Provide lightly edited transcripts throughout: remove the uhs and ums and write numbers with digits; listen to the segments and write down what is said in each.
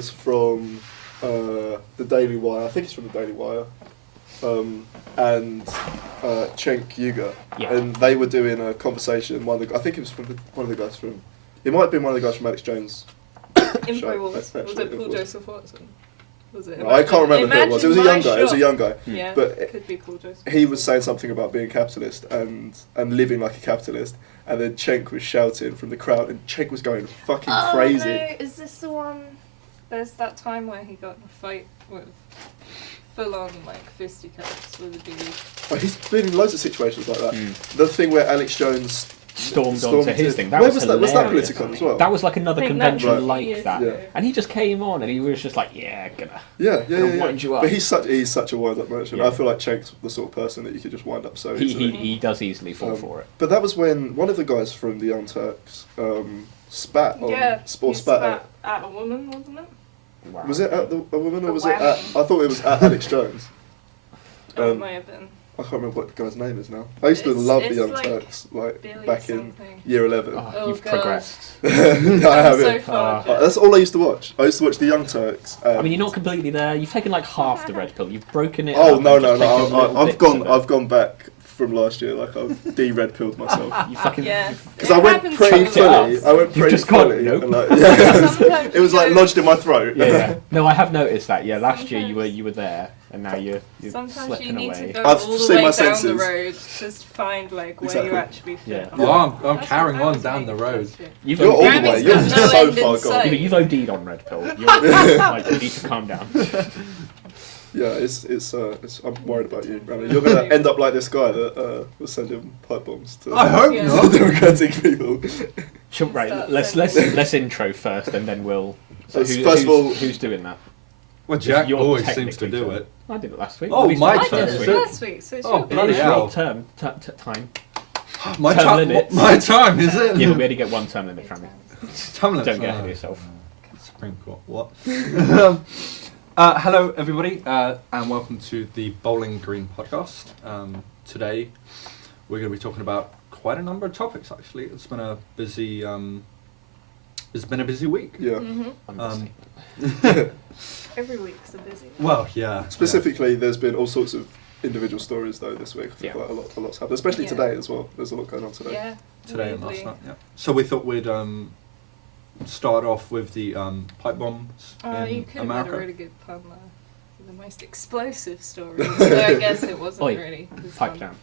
guys from the Daily Wire. I think it's from the Daily Wire. And Cenk Uygur, and they were doing a conversation. I think it was from one of the guys from. It might have been one of the guys from Alex Jones. Infowars. Was it Paul Joseph Watson? Was it? I can't remember who it was. It was a young guy. It was a young guy. Yeah, but could be Paul Joseph. He was saying something about being a capitalist and living like a capitalist, and then Cenk was shouting from the crowd, and Cenk was going fucking crazy. No, is this the one? There's that time where he got in a fight with full-on like fisticuffs with a dude. Oh, he's been in loads of situations like that. The thing where Alex Jones stormed onto his thing. Where was that? Was that Politicon as well? That was like another convention like that. Yeah. And he just came on and he was just like, gonna wind you up. But he's such a wind-up merchant. I feel like Cenk's the sort of person that you could just wind up so easily. He does easily fall for it. But that was when one of the guys from the Young Turks spat at a woman, wasn't it? Wow. Was it at a woman or was it at... I thought it was at Alex Jones. It might have been. I can't remember what the guy's name is now. I used to love the Young Turks, like back in year 11. Oh, you've progressed. I have so far. That's all I used to watch. I used to watch the Young Turks. I mean, you're not completely there. You've taken like half the red pill. You've broken it. Oh no! I've gone back from last year. Like I've de-red pilled myself. You fucking because I went pretty fully. I went pretty fully. Nope. And it was like lodged in my throat. Yeah. No, I have noticed that. Yeah, last year you were there, and now you're sometimes you slipping need away. to go all the way down the road just find like where you actually fit. Yeah. Well, I'm carrying on down the road. You're all the way. You're so far gone. You've OD'd on red pill. You need to calm down. Yeah, I'm worried about you, Rami. You're going to end up like this guy that was sending pipe bombs to I hope not. democratic people. Right, let's intro first, and then we'll... So first of all... Who's doing that? Well, Jack always seems to do it. I did it last week. Oh, my turn. I did it last week, so it's your bloody bit. hell. Term time. My term time, limits. My time, is it? Yeah, but we only get one term limit, Rami. Time limit. Don't get ahead of yourself. Supreme Court, what? Hello, everybody, and welcome to the Bowling Green podcast. Today, we're going to be talking about quite a number of topics. Actually, it's been a busy. It's been a busy week. Yeah. Every week's a busy week. Well, yeah. Specifically, there's been all sorts of individual stories though this week. I think quite a lot's happened, especially today as well. There's a lot going on today. Yeah. Today and last night. Yeah. So we thought we'd start off with the pipe bombs in you could America. have had a really good pun there. The most explosive story. So I guess it wasn't really. Pipe down.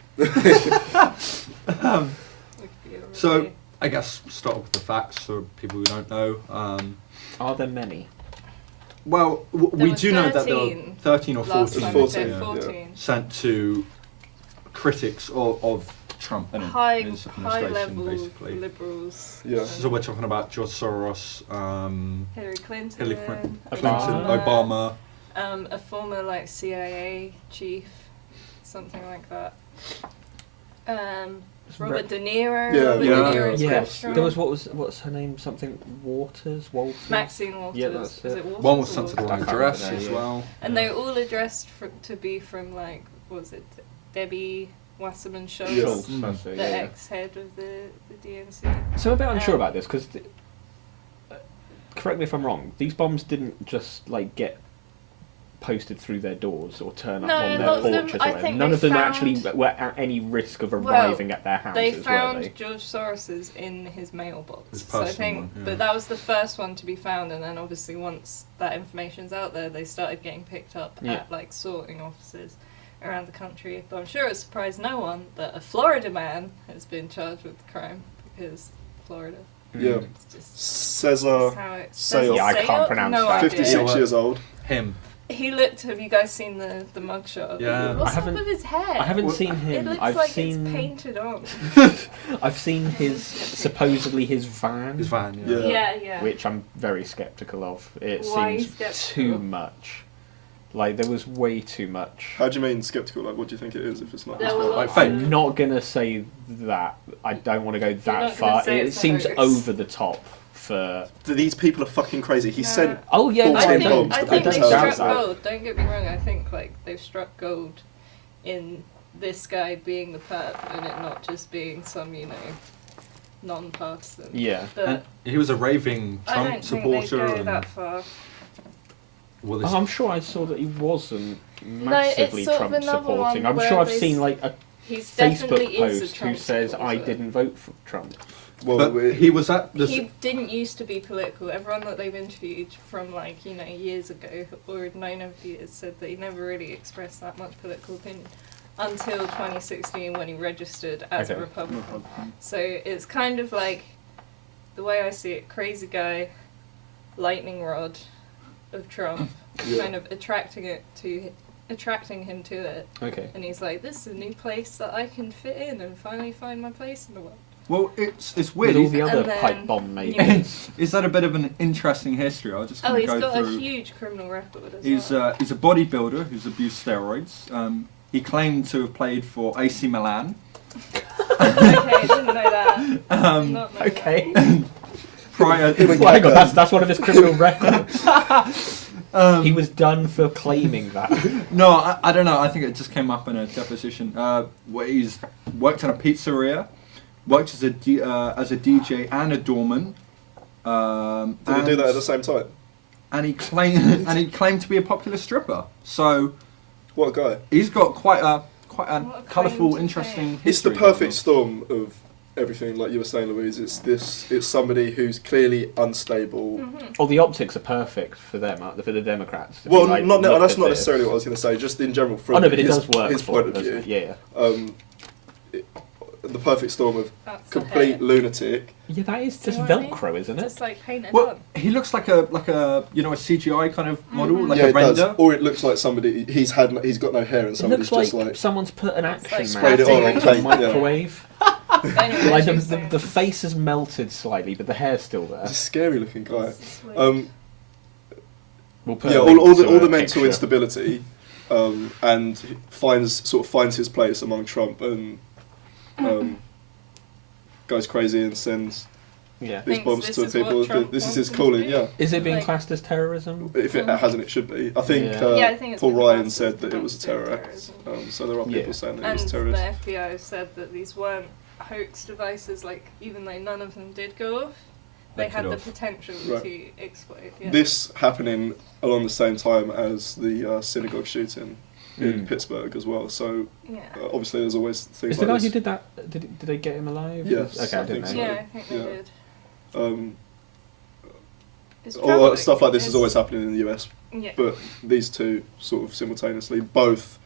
So I guess start with the facts for people who don't know. Are there many? Well, we do know that there were 13 or 14, 14. sent to critics of Trump and his administration, basically. Liberals. Yeah. So we're talking about George Soros, Hillary Clinton, Obama. A former like CIA chief, something like that. Robert De Niro. There was what's her name? Something Walters. Maxine Walters. Yeah, that's it. One was sent to the wrong address as well. And they were all addressed to be from like, what was it, Debbie Wasserman Schultz, the ex-head of the DNC. So I'm a bit unsure about this because, correct me if I'm wrong, these bombs didn't just like get posted through their doors or turn up on their porches or whatever. None of them actually were at any risk of arriving at their houses, they found were they? George Soros's in his mailbox. His so I think, one, but that was the first one to be found, and then obviously once that information's out there, they started getting picked up at like sorting offices around the country. But I'm sure it surprised no one that a Florida man has been charged with the crime because Florida. Yeah. Cesar Sayot. I can't pronounce that. 56 years old. Him. He looked. Have you guys seen the mugshot? Yeah. What's up with his hair? I haven't seen him. It looks I've like seen. It's painted on. I've seen supposedly his van. His van. Yeah. Which I'm very skeptical of. It Why seems too much. Like there was way too much. How do you mean skeptical? Like, what do you think it is if it's not? I'm not gonna say that. I don't want to go that far. It seems over the top. These people are fucking crazy. He sent 14 bombs. I think they've struck gold. Don't get me wrong. I think like they've struck gold in this guy being the perp and it not just being some non-partisan. Yeah. But he was a raving Trump supporter. I don't think they go that far. Well, I'm sure I saw that he wasn't massively it's sort of Trump another supporting. one I'm where sure I've they seen like a He's Facebook definitely is a post who Trump says I supporter. didn't vote for Trump. Well, but he was at the. He didn't used to be political. Everyone that they've interviewed from years ago or had known over the years said that he never really expressed that much political opinion until 2016 when he registered as a Republican. So it's kind of like, the way I see it, crazy guy, lightning rod of Trump, kind of attracting him to it. Okay. And he's like, this is a new place that I can fit in and finally find my place in the world. Well, it's weird. With all the other And then- pipe bomb makers. Is that a bit of an interesting history? I'll just He's go got through. a huge criminal record as He's well. he's a bodybuilder who's abused steroids. He claimed to have played for AC Milan. Okay, didn't know that. Did not know Okay. Prior, Well, hang on, that's one of his criminal records. He was done for claiming that. no, I don't know. I think it just came up in a deposition. Where he's worked in a pizzeria, worked as a DJ and a doorman. Did he do that at the same time? And he claimed to be a popular stripper. So What a guy. he's got quite a What a colourful, claim to interesting history. It's the perfect storm of everything, like you were saying, Louise. It's somebody who's clearly unstable. Well, the optics are perfect for them, for the Democrats. Well, Like, that's look not at this. necessarily what I was going to say. Just in general, from Oh no, but it his, does work his for point them, of view. doesn't it? Yeah. The perfect storm of That's the complete hair. lunatic. Yeah, that is Do just you know what I mean? Velcro, isn't it? Just like painted Well, on. he looks like a a CGI kind of model, like yeah, a it render. does. Or it looks like somebody he's got no hair and It somebody's looks just like someone's put an action like man sprayed it on into a paint, yeah. microwave. Anyway, Like as you were saying. the face has melted slightly, but the hair's still there. He's a scary looking guy. It's weird. We'll put Yeah, a link all to the a mental picture. instability, and finds his place among Trump and goes crazy and sends Yeah. these Thinks bombs this to is what people. Trump This is wants his him to calling. do? Yeah, Is it being Like- classed as terrorism? if it hasn't, it should be. I think Yeah. Yeah, I think it's Paul been Ryan classed said as that it was a terror act. terrorism. So there are people Yeah. saying that it And was the terrorist. FBI said that these weren't hoax devices, like, even though none of them did go off, they They had could the have. potential Right. to explode. Yeah. This happening along the same time as the synagogue shooting in Pittsburgh as well. So yeah. obviously there's always things Is the like guy this. who did that? Did they get him alive? Yes, Okay, I I didn't think know. so. Yeah, I think they Yeah. did. It's Or troubling. stuff like this is It's- always happening in the US, Yeah. but these two sort of simultaneously, both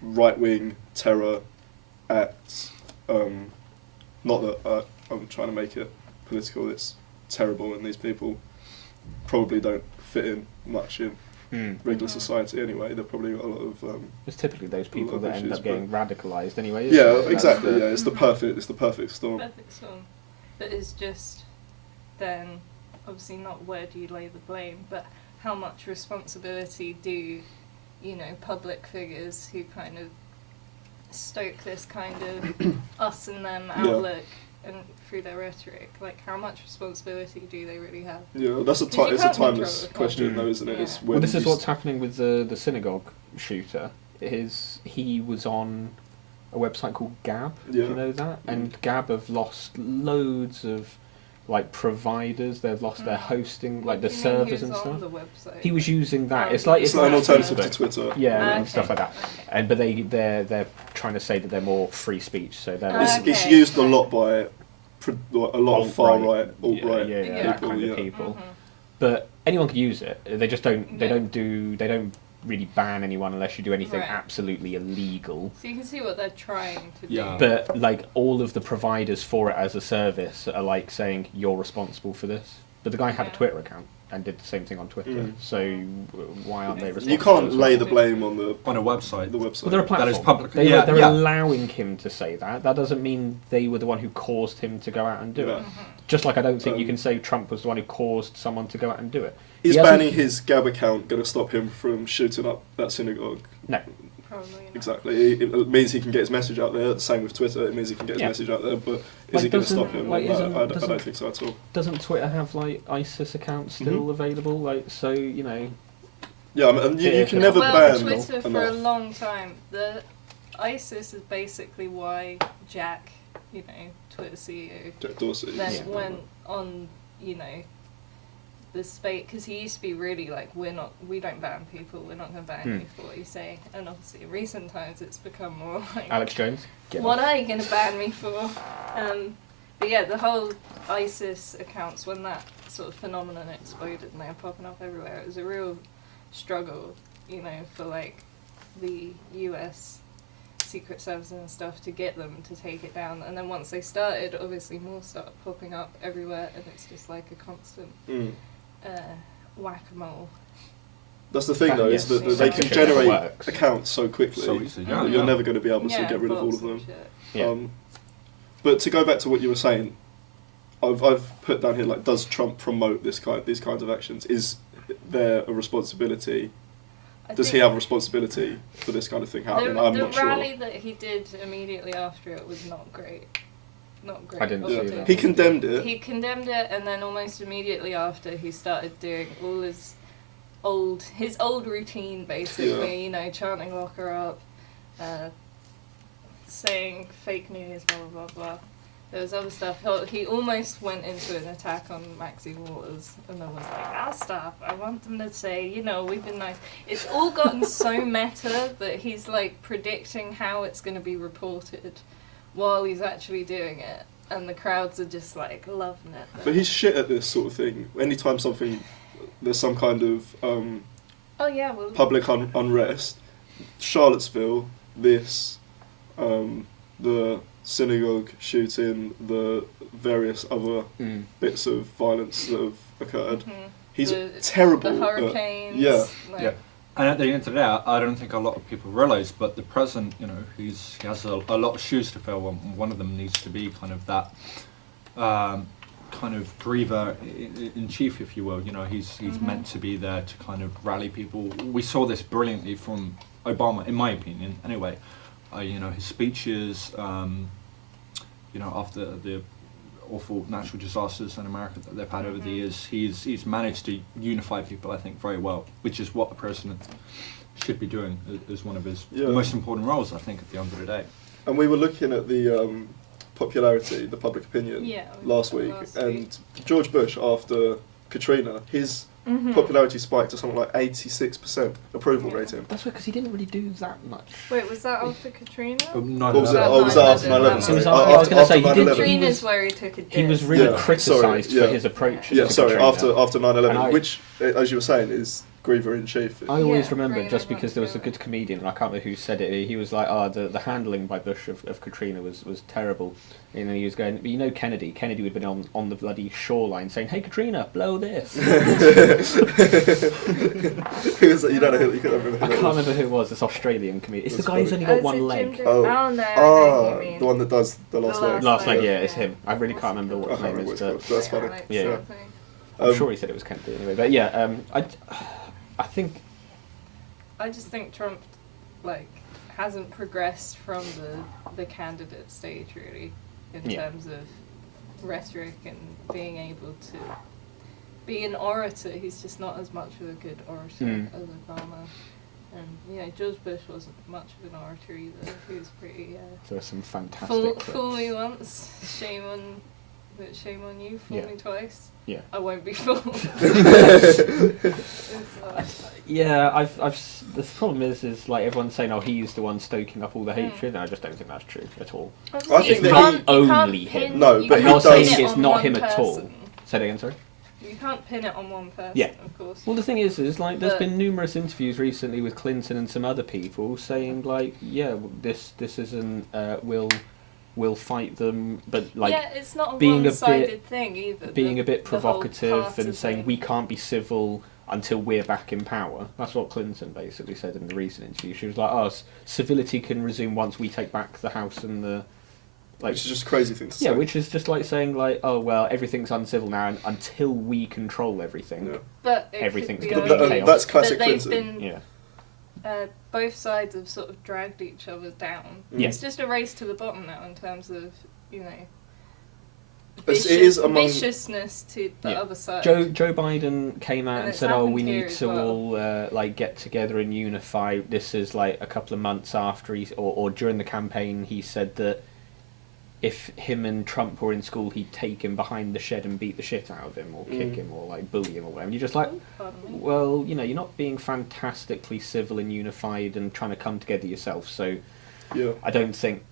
right-wing terror acts. Not that I'm trying to make it political. It's terrible, and these people probably don't fit in much in regular Mhm. society anyway. They've probably got a lot of It's typically those people Love that end issues, up getting radicalised anyway. yeah, isn't it? exactly. That's Yeah, it's the perfect storm. Perfect storm. But it's just then, obviously, not where do you lay the blame, but how much responsibility do, public figures who kind of stoke this kind of us and them Yeah. outlook and through their rhetoric, like how much responsibility do they really have? Yeah, that's Because you it's a can't control timeless the question, Mm. though, isn't it? Yeah. It's Well, when this is you what's happening with the synagogue shooter. He was on a website called Gab. Do Yeah. you know that? And Gab have lost loads of providers. They've lost their hosting, What the do you mean servers he and was stuff. on the website? He was using that. Oh, It's like It's like an like alternative Facebook. to Twitter. Yeah, and Okay. stuff like that. Okay. And but they're trying to say that they're more free speech. So they're It's, Okay. it's used a lot by a lot of far Alt-right. right, alt-right yeah, Yeah. that people. kind of Yeah. people. Mhm. But anyone can use it. They just don't. They No. don't really ban anyone unless you do anything Right. absolutely illegal. So you can see what they're trying to Yeah. do. But all of the providers for it as a service are saying you're responsible for this. But the guy had a Yeah. Twitter account and did the same thing on Twitter. Mm. So why aren't they responsible? You can't as lay well? the blame on the On a website. website. Well, they're a platform. That is public. They're Yeah. allowing him to say that. That doesn't mean they were the one who caused him to go out and do Yeah. it. Just like I don't think you Um, can say Trump was the one who caused someone to go out and do it. Is He hasn't- banning his Gab account going to stop him from shooting up that synagogue? No. Probably not. Exactly. It means he can get his message out there. Same with Twitter. It means he can get his Yeah. message out there. But Like, is it going to doesn't- stop him? like, No, isn't- I doesn't- don't think so at all. Doesn't Twitter have ISIS accounts still Mhm. available? Yeah, So I mean, Yeah, you can sure. never Well, ban Twitter for a enough. long time. The ISIS is basically why Jack, Twitter CEO, Jack Dorsey. then Yeah. went on, the space, because he used to be really like, we don't ban people, we're not going to ban you for what you say, and obviously in recent times it's become more like, Alex Jones, what are you going to ban me for? But yeah, the whole ISIS accounts, when that sort of phenomenon exploded and they were popping up everywhere, it was a real struggle, you know, for like the US Secret Service and stuff to get them to take it down, and then once they started, obviously more started popping up everywhere, and it's just like a constant whack-a-mole. That's the thing, though, is that they can generate accounts so quickly that you're never going to be able to get rid of all of them. But to go back to what you were saying, I've put down here, like, does Trump promote these kinds of actions? Is there a responsibility? Does he have a responsibility for this kind of thing happening? I'm not sure. The rally that he did immediately after it was not great. Not great. I didn't see that. He condemned it. He condemned it, and then almost immediately after, he started doing all his old routine, basically. You know, chanting "lock her up," saying fake news, blah blah blah blah. There was other stuff. He almost went into an attack on Maxine Waters, and then was like, I'll stop. I want them to say, you know, we've been nice. It's all gotten so meta that he's like predicting how it's going to be reported while he's actually doing it, and the crowds are just like loving it. But he's shit at this sort of thing. Anytime there's some kind of public unrest, Charlottesville, the synagogue shooting, the various other bits of violence that have occurred. He's terrible. The hurricanes. Yeah. And at the end of the day, I don't think a lot of people realise, but the president, you know, he has a lot of shoes to fill. One of them needs to be kind of that kind of griever in chief, if you will. You know, he's meant to be there to kind of rally people. We saw this brilliantly from Obama, in my opinion, anyway. You know, his speeches, you know, after the awful natural disasters in America that they've had over the years, he's managed to unify people, I think, very well, which is what the president should be doing as one of his most important roles, I think, at the end of the day. And we were looking at the popularity, the public opinion last week, and George Bush, after Katrina, his popularity spiked to something like 86% approval rating. That's because he didn't really do that much. Wait, was that after Katrina? Was that after 9/11? I was going to say, Katrina's where he took a dip. He was really criticised for his approach. After 9/11, which, as you were saying, is griever in chief. I always remember, just because there was a good comedian, and I can't remember who said it, he was like, the handling by Bush of Katrina was terrible. And he was going, but you know Kennedy would have been on the bloody shoreline saying, hey Katrina, blow this. Who was that? You don't know who, you can't remember who I can't remember who it was, this Australian comedian. It's the guy who's only got one leg. The one that does the last leg. Last leg, it's him. I really can't remember what his name is. But that's funny. Yeah. I'm sure he said it was Kennedy anyway. But yeah, I just think Trump, like, hasn't progressed from the candidate stage, really, in terms of rhetoric and being able to be an orator. He's just not as much of a good orator as Obama. And, George Bush wasn't much of an orator either. He was pretty... there are some fantastic fool me once, shame on you, fool me twice. Yeah. I won't be fooled. Yeah, the problem is like everyone's saying, he's the one stoking up all the hatred, and I just don't think that's true at all. I think it's not only him. No, but I'm not saying it's not him at all. Say that again, sorry? You can't pin it on one person, of course. Well, the thing is like there's been numerous interviews recently with Clinton and some other people saying like, this isn't we'll fight them, but like it's not a one-sided thing either. Being a bit provocative and saying we can't be civil until we're back in power. That's what Clinton basically said in the recent interview. She was like, civility can resume once we take back the House and the... which is just a crazy thing to say. Yeah, which is just like saying like, everything's uncivil now and until we control everything, but everything's going to be chaos. That's classic Clinton. Both sides have sort of dragged each other down. It's just a race to the bottom now in terms of, viciousness to the other side. Joe Biden came out and said, we need to all get together and unify. This is like a couple of months after or during the campaign, he said that if him and Trump were in school, he'd take him behind the shed and beat the shit out of him, or kick him, or like bully him, or whatever. And you're just like, well, you know, you're not being fantastically civil and unified and trying to come together yourself. So, I don't think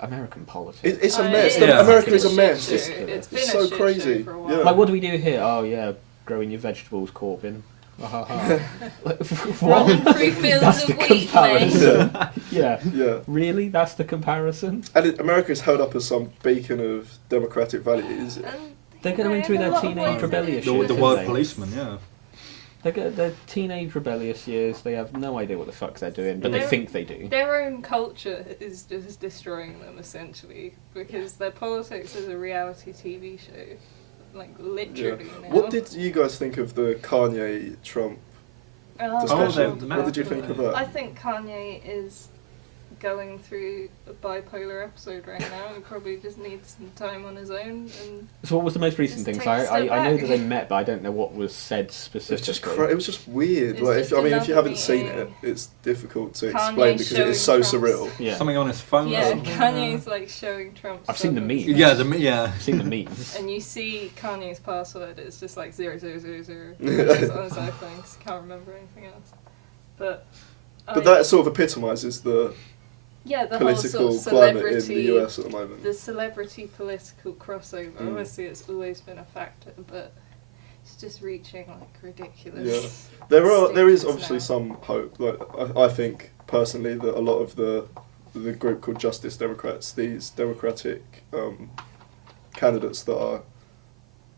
American politics. It's a mess. Yeah. America is a mess. It's been so a shit crazy. show for a while. Like, what do we do here? Oh yeah, growing your vegetables, Corbyn. Like, Running through fields of wheat, mate. Yeah. Yeah. Really? That's the comparison? And America is held up as some beacon of democratic values. They're going through their teenage rebellious years. The aren't word they? policeman, yeah. They get their teenage rebellious years. They have no idea what the fuck they're doing, but they think they do. Their own culture is just destroying them, essentially, because their politics is a reality TV show. Like, literally now. What did you guys think of the Kanye-Trump discussion? What did you think of that? I think Kanye is going through a bipolar episode right now and probably just needs some time on his own. And so what was the most recent thing? take I a step know back. that they met, but I don't know what was said specifically. It was just weird. It's Like, just if you haven't another seen meeting. it, it's difficult to Kanye explain because it is so showing surreal. Yeah. Something on his phone. yeah, or something. Kanye's like showing Trump. I've seen the stuff. meme. Yeah. I've seen the memes. And you see Kanye's password, it's just like 0000 on his iPhone 'cause he can't remember anything else. But that sort of epitomises the the political whole sort of climate in celebrity, the US at the moment. the celebrity political crossover. Obviously, it's always been a factor, but it's just reaching like ridiculous. There is stages obviously now. some hope. Like I think personally that a lot of the group called Justice Democrats, these democratic candidates that are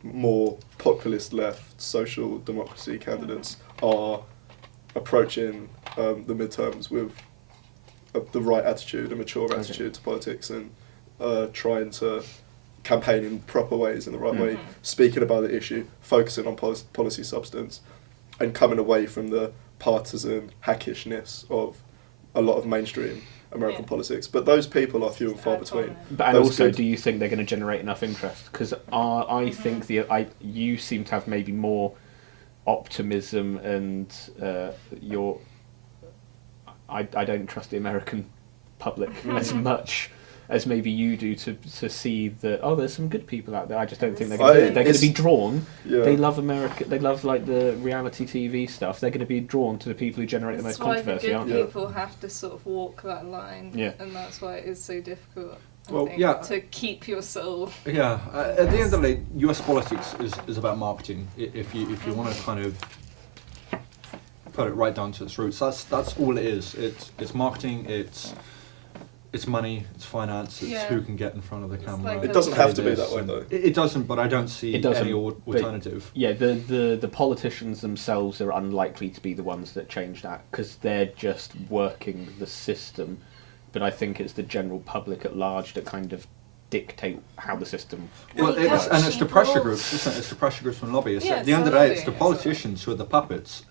more populist left social democracy candidates are approaching the midterms with the right attitude, a mature attitude to politics, and trying to campaign in proper ways, in the right way, speaking about the issue, focusing on policy substance, and coming away from the partisan hackishness of a lot of mainstream American politics. But those people are few and far between. But and also, do you think they're going to generate enough interest? Because I think you seem to have maybe more optimism, and I don't trust the American public as much as maybe you do to see that there's some good people out there. I just don't think they're going to be drawn. Yeah. They love America. They love like the reality TV stuff. They're going to be drawn to the people who generate the most controversy, aren't That's they? why the good people have to sort of walk that line, and that's why it is so difficult. I think, to keep your soul. Yeah, at the end of the day, US politics is about marketing. If you want to kind of put it right down to its roots, that's all it is. It's marketing. It's money. It's finance. It's who can get in front of the camera. Like it doesn't have to be that way, though. It doesn't, but I don't see any alternative. Yeah, the politicians themselves are unlikely to be the ones that change that because they're just working the system. But I think it's the general public at large that kind of dictate how the system works. It's the pressure groups, isn't it? It's the pressure groups and lobbyists. At the end of the day, it's the politicians who are the puppets.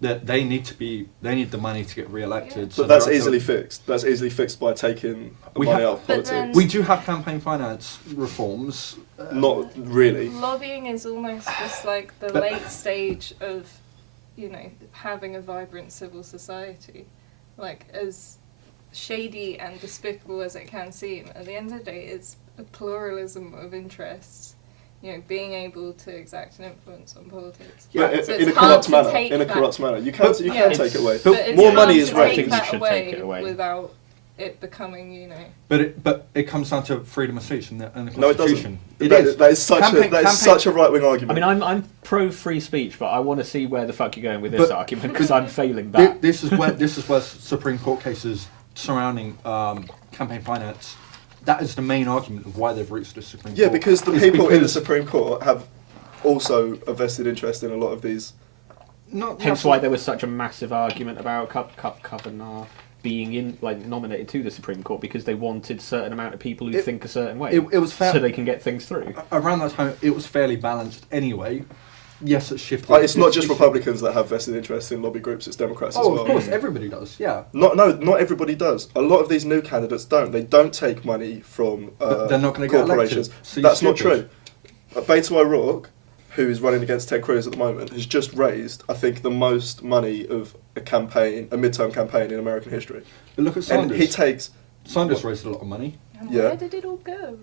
That they need the money to get re-elected. But that's easily fixed. That's easily fixed by taking money out of politics. We do have campaign finance reforms. Not really. Lobbying is almost just like the late stage of, having a vibrant civil society. Like, as shady and despicable as it can seem, at the end of the day, it's a pluralism of interests. Being able to exact an influence on politics. Yeah, so in a corrupt manner. You can take it away. But more money is right. right. think you should take it away without it becoming, But it comes down to freedom of speech and the Constitution. No, it doesn't. It is. That is such a right-wing argument. I mean, I'm pro free speech, but I want to see where the fuck you're going with this argument because I'm failing that. This is where Supreme Court cases surrounding campaign finance. That is the main argument of why they've reached the Supreme Court. Yeah, because the people in the Supreme Court have also a vested interest in a lot of these. Hence why there was such a massive argument about Kavanaugh being nominated to the Supreme Court because they wanted a certain amount of people who think a certain way. It was fair, so they can get things through. Around that time, it was fairly balanced anyway. Yes, it's shifted. It's not just Republicans that have vested interest in lobby groups, it's Democrats as well. Of course, everybody does, yeah. Not everybody does. A lot of these new candidates don't. They don't take money from they're not going to get corporations. elected. So that's not true. Beto O'Rourke, who is running against Ted Cruz at the moment, has just raised, I think, the most money of a midterm campaign in American history. But look at Sanders. And he takes... Sanders raised a lot of money. And Yeah. where did it all go?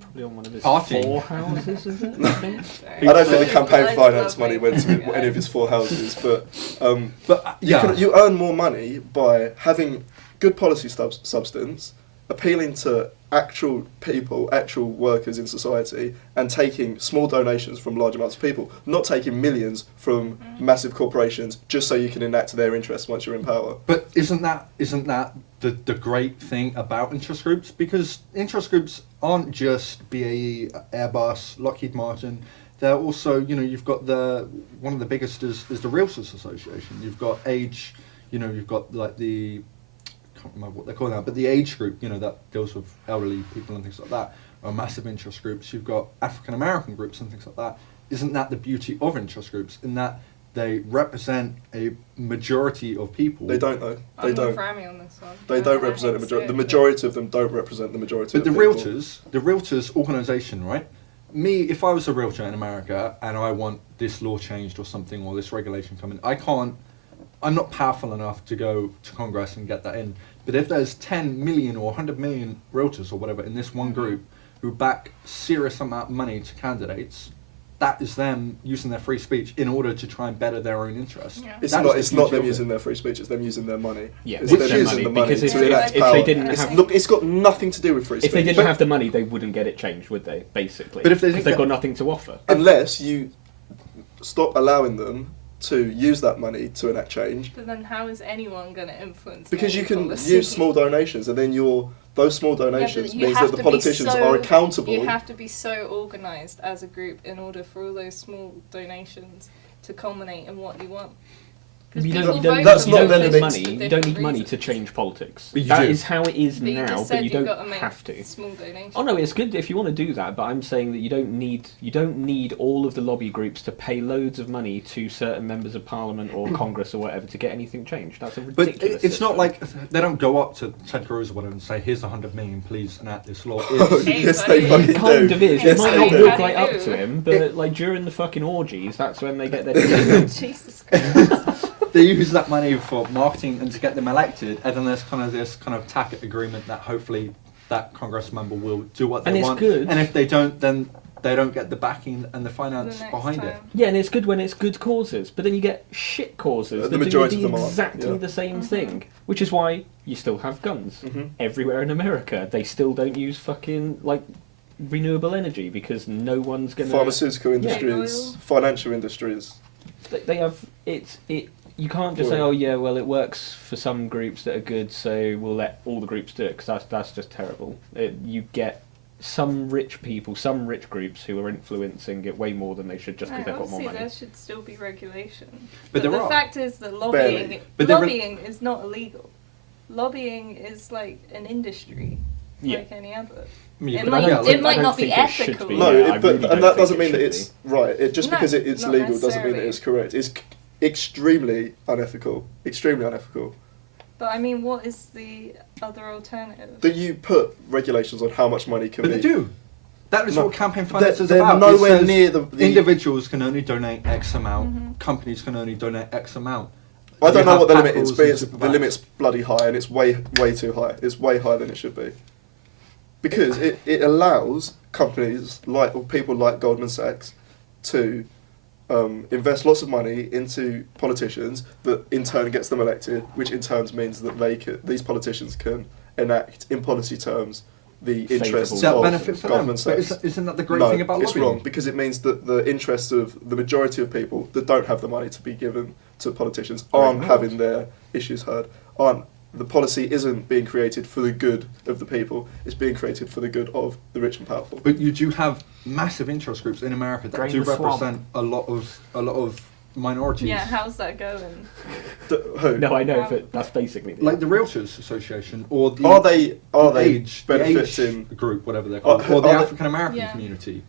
Probably on one of his Party. 4 houses, is it? I think? I don't think the campaign I finance love money me. went to any of his 4 houses, but yeah, you earn more money by having good policy substance, appealing to actual people, actual workers in society, and taking small donations from large amounts of people, not taking millions from massive corporations just so you can enact their interests once you're in power. but isn't that the great thing about interest groups? Because interest groups aren't just BAE, Airbus, Lockheed Martin. They're also, you've got one of the biggest is the Realtors Association. You've got Age, you've got like the, I can't remember what they're called now, but the Age group, that deals with elderly people and things like that, are massive interest groups. You've got African American groups and things like that. Isn't that the beauty of interest groups? In that they represent a majority of people. They don't though. They I'm don't. with Rami on this one. They don't I represent hate the to majority. say The it, majority of them don't represent the majority. But of the people. realtors organisation, right? Me, if I was a realtor in America and I want this law changed or something, or this regulation coming, I'm not powerful enough to go to Congress and get that in. But if there's 10 million or 100 million realtors or whatever in this one group who back serious amount of money to candidates, that is them using their free speech in order to try and better their own interests. Yeah. It's That not. is It's the not beauty them of it. using their free speech. It's them using their money. Yeah, It's it's them their using money, the money because to enact if power. they didn't It's, have... look, it's got nothing to do with free speech. If they didn't have the money, they wouldn't get it changed, would they? Basically, But if they because didn't they've get- got nothing to offer. unless you stop allowing them to use that money to enact change, But then how is anyone going to influence? because you any can policy? use small donations, and then those small Yeah, but donations you means have that the to be politicians so- are accountable. You have to be so organised as a group in order for all those small donations to culminate in what you want. 'Cause You people don't, vote That's for not need then politicians an money. for You don't need different money to reasons. change politics. But you That do. is how it is But you now, just but said you you've got don't to make have to. small donations. Oh no, it's good if you want to do that, but I'm saying that you don't need all of the lobby groups to pay loads of money to certain members of parliament or Congress or whatever to get anything changed. That's a But ridiculous. it's not system. like they don't go up to Ted Cruz or whatever and say, "Here's 100 million, please enact this law." Hey, Yes, buddy. they fucking It kind do. of is. Yes, It might they not do. walk right up to him, but like during the fucking orgies, that's when they get their discount. Jesus Christ. They use that money for marketing and to get them elected, and then there's this kind of tacit agreement that hopefully that Congress member will do what they And it's want. good. And if they don't, then they don't get the backing and the finance The next behind it. time. Yeah, and it's good when it's good causes, but then you get shit causes The that majority do of them are, exactly yeah. the same Mhm. thing, which is why you still have guns Mhm. everywhere in America. They still don't use fucking like renewable energy because no one's gonna. Pharmaceutical Yeah. industries, Oil. financial industries. They have it. You can't just say, Oil. oh yeah, well it works for some groups that are good, so we'll let all the groups do it because that's just terrible. You get some rich people, some rich groups who are influencing it way more than they should just because they've got more Obviously, money. there should still be regulation. But there the are. fact is that Barely. lobbying is not illegal. Lobbying is like an industry, Yeah. like any other. I mean, It but might- yeah, it like- might I not don't be think it should ethical. be. No, Yeah, I but really don't and that think doesn't it mean that should it's be. right. Just No, because it's not legal doesn't mean necessarily. that it's correct. It's extremely unethical. Extremely unethical. But I mean, what is the other alternative? That you put regulations on how much money can But be. they do. That is No, what campaign finance is they're about. It nowhere says near the individuals can only donate X amount. Mhm. Companies can only donate X amount. I You don't know have what the limit patrols is, but and it's, super the PACs. limit's bloody high, and it's way too high. It's way higher than it should be. Because it allows companies like, or people like Goldman Sachs to invest lots of money into politicians that in turn gets them elected, which in turn means that these politicians can enact in policy terms the interests That of benefit for them. Goldman But Sachs. isn't that the great No, thing about it's lobbying? wrong because it means that the interests of the majority of people that don't have the money to be given to politicians aren't Right. having their issues heard. The policy isn't being created for the good of the people. It's being created for the good of the rich and powerful. But you do have massive interest groups in America that Drain do the swamp. represent a lot of minorities. Yeah, how's that going? Who No, I know, but that's basically Like the Realtors Association or the are they Age, the benefiting? Age group, whatever they're called, Are or the they- African American Yeah. community.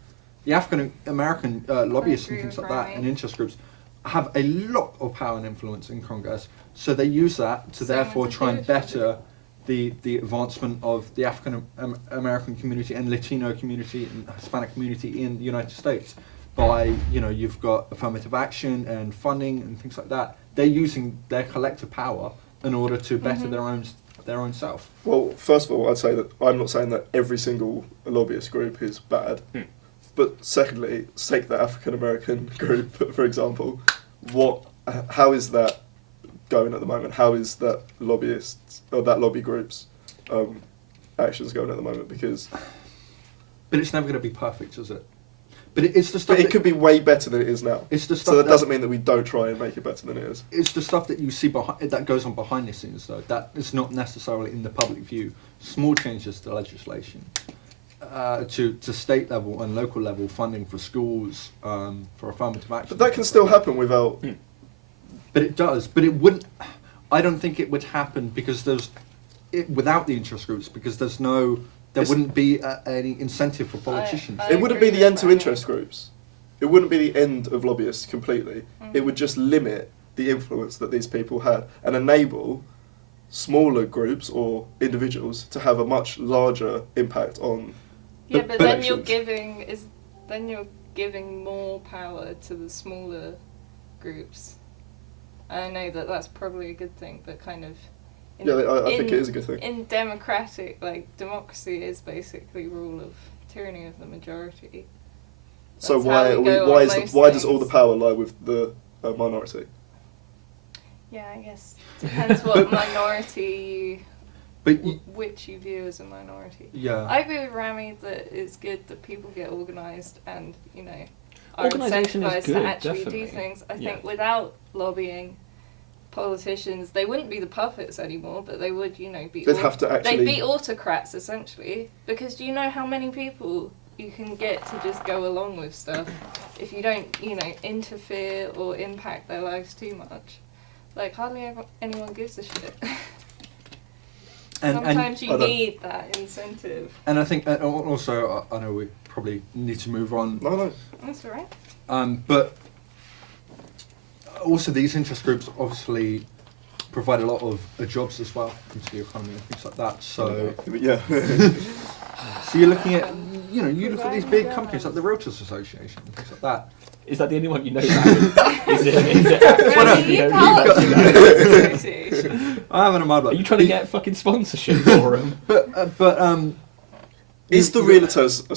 The African American lobbyists and agree things with like that, Rami. and interest groups, have a lot of power and influence in Congress. So they use that to Same therefore with the try and Jewish better the advancement of the African American community and Latino community and Hispanic community in the United States. By you've got affirmative action and funding and things like that. They're using their collective power in order to better Mhm. their own their own self. Well, first of all, I'd say that I'm not saying that every single lobbyist group is bad. But secondly, take the African American group, for example. How is that going at the moment? How is that lobbyists or that lobby group's actions going at the moment? Because, but it's never going to be perfect, is it? But it's the stuff. But it could be way better than it is now. It's the stuff. So that doesn't mean that we don't try and make it better than it is. It's the stuff that you see that goes on behind the scenes, though. That is not necessarily in the public view. Small changes to legislation, to state level and local level funding for schools, for affirmative action. But that can still happen without. But it does. But it wouldn't. I don't think it would happen because without the interest groups, because there wouldn't be any incentive for politicians. It wouldn't be the end to interest groups. It wouldn't be the end of lobbyists completely. It would just limit the influence that these people had and enable smaller groups or individuals to have a much larger impact on. Yeah, but then you're elections. giving more power to the smaller groups. I know that that's probably a good thing, but kind of. I think it is a good thing. In democracy is basically rule of tyranny of the majority. So That's why does all the power lie with the minority? Yeah, I guess depends what minority which you view as a minority. Yeah. I agree with Rami that it's good that people get organised and are Organisation is incentivized good, to actually definitely. do things. I think without lobbying, politicians, they wouldn't be the puppets anymore, but they would, be. They'd have to actually. They'd be autocrats essentially, because do you know how many people you can get to just go along with stuff if you don't, interfere or impact their lives too much? Like hardly anyone gives a shit. Sometimes you need that incentive. And I think also I know we probably need to move on. No. That's all right. But also these interest groups obviously provide a lot of jobs as well into the economy and things like that. So Yeah. so you're looking at you look at these big companies like the Realtors Association and things like that. Is that the only one you know about? Is it Rami, you can't do that association. I haven't a mind. Are you trying to get fucking sponsorship for them? Is the Realtors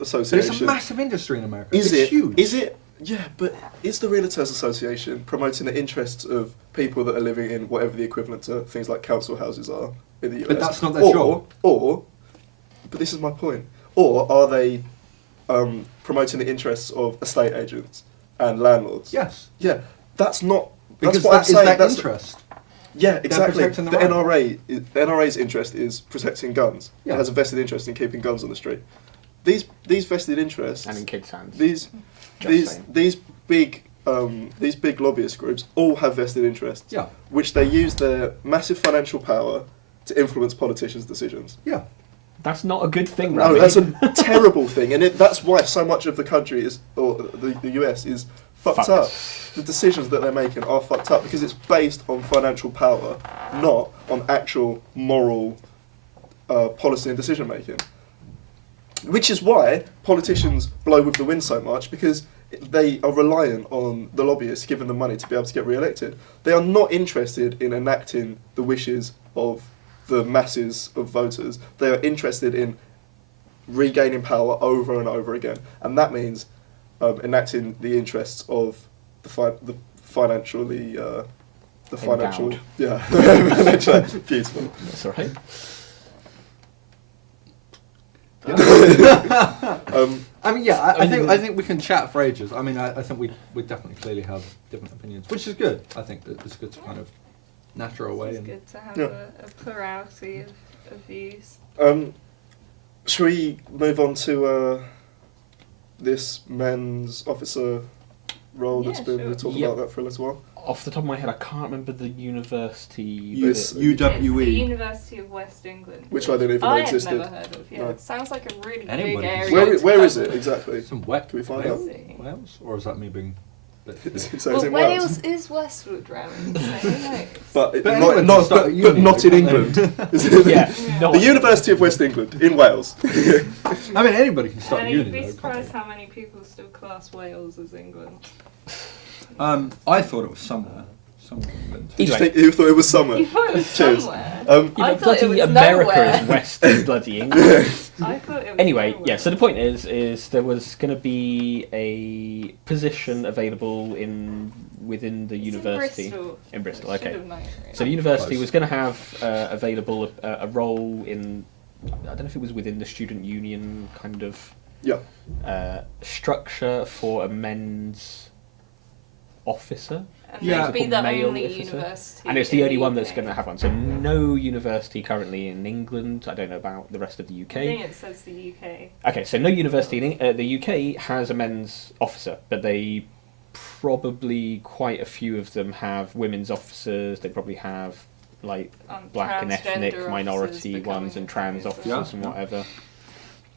Association? It's a massive industry in America. It's huge. Is it? Yeah, but is the Realtors Association promoting the interests of people that are living in whatever the equivalent to things like council houses are in the US? But that's not their job. But this is my point. Or are they promoting the interests of estate agents and landlords? Yes. Yeah, that's not. Because that's what I'm saying. That's interest. Yeah, exactly. protecting The the right. NRA's interest is protecting guns. Yeah. It has a vested interest in keeping guns on the street. These vested interests And in kids' hands. These big lobbyist groups all have vested interests. Yeah. Which they use their massive financial power to influence politicians' decisions. Yeah. That's not a good thing, No, Rami. that's a terrible thing, and that's why so much of the country or the US is fucked up. The decisions that they're making are fucked up because it's based on financial power, not on actual moral policy and decision making. Which is why politicians blow with the wind so much, because they are reliant on the lobbyists giving them money to be able to get re-elected. They are not interested in enacting the wishes of the masses of voters. They are interested in regaining power over and over again, and that means enacting the interests of the financially the financial Endowed. beautiful. That's all right. I think we can chat for ages. I mean, I think we definitely clearly have different opinions, which is good. I think that it's good to kind of natter away. It's good to have a plurality of views. Shall we move on to this men's officer role that's been sure. talking about that for a little while? Off the top of my head, I can't remember the university. It's It's the UWE. University of West England. Which I didn't even know I existed. had never heard of. Yeah, No. it sounds like a really Anybody big can area. Where is it exactly? Some wet. Can we find Wales? out? Wales, or is that me being? So it's Well, in Wales is Westwood, Rami. So who knows? But anyone can start at uni, not in can't England. Yeah, no. The University of West England in Wales. I mean, anybody can start And uni. you'd be though, surprised can't how many people still class Wales as England. they? I thought it was somewhere. somewhere. Anyway. You thought it was somewhere. You thought it was Cheers. somewhere. I thought it bloody was America nowhere. is west of bloody England. I thought it was Anyway, nowhere. yeah, so the point is there was going to be a position available within the It's university. In Bristol. In Bristol, I okay. should have known, really. So the university Close. was going to have available a role in, I don't know if it was within the student union kind of structure for a men's officer. And Yeah. they'd be the Male only officer. university. And it's in the only one that's UK. going to have one. So no university currently in England. I don't know about the rest of the I UK. think it says the UK. Okay, so no university in the UK has a men's officer, but they probably quite a few of them have women's officers. They probably have like black and ethnic Transgender minority officers ones and trans becoming officers as and well. whatever.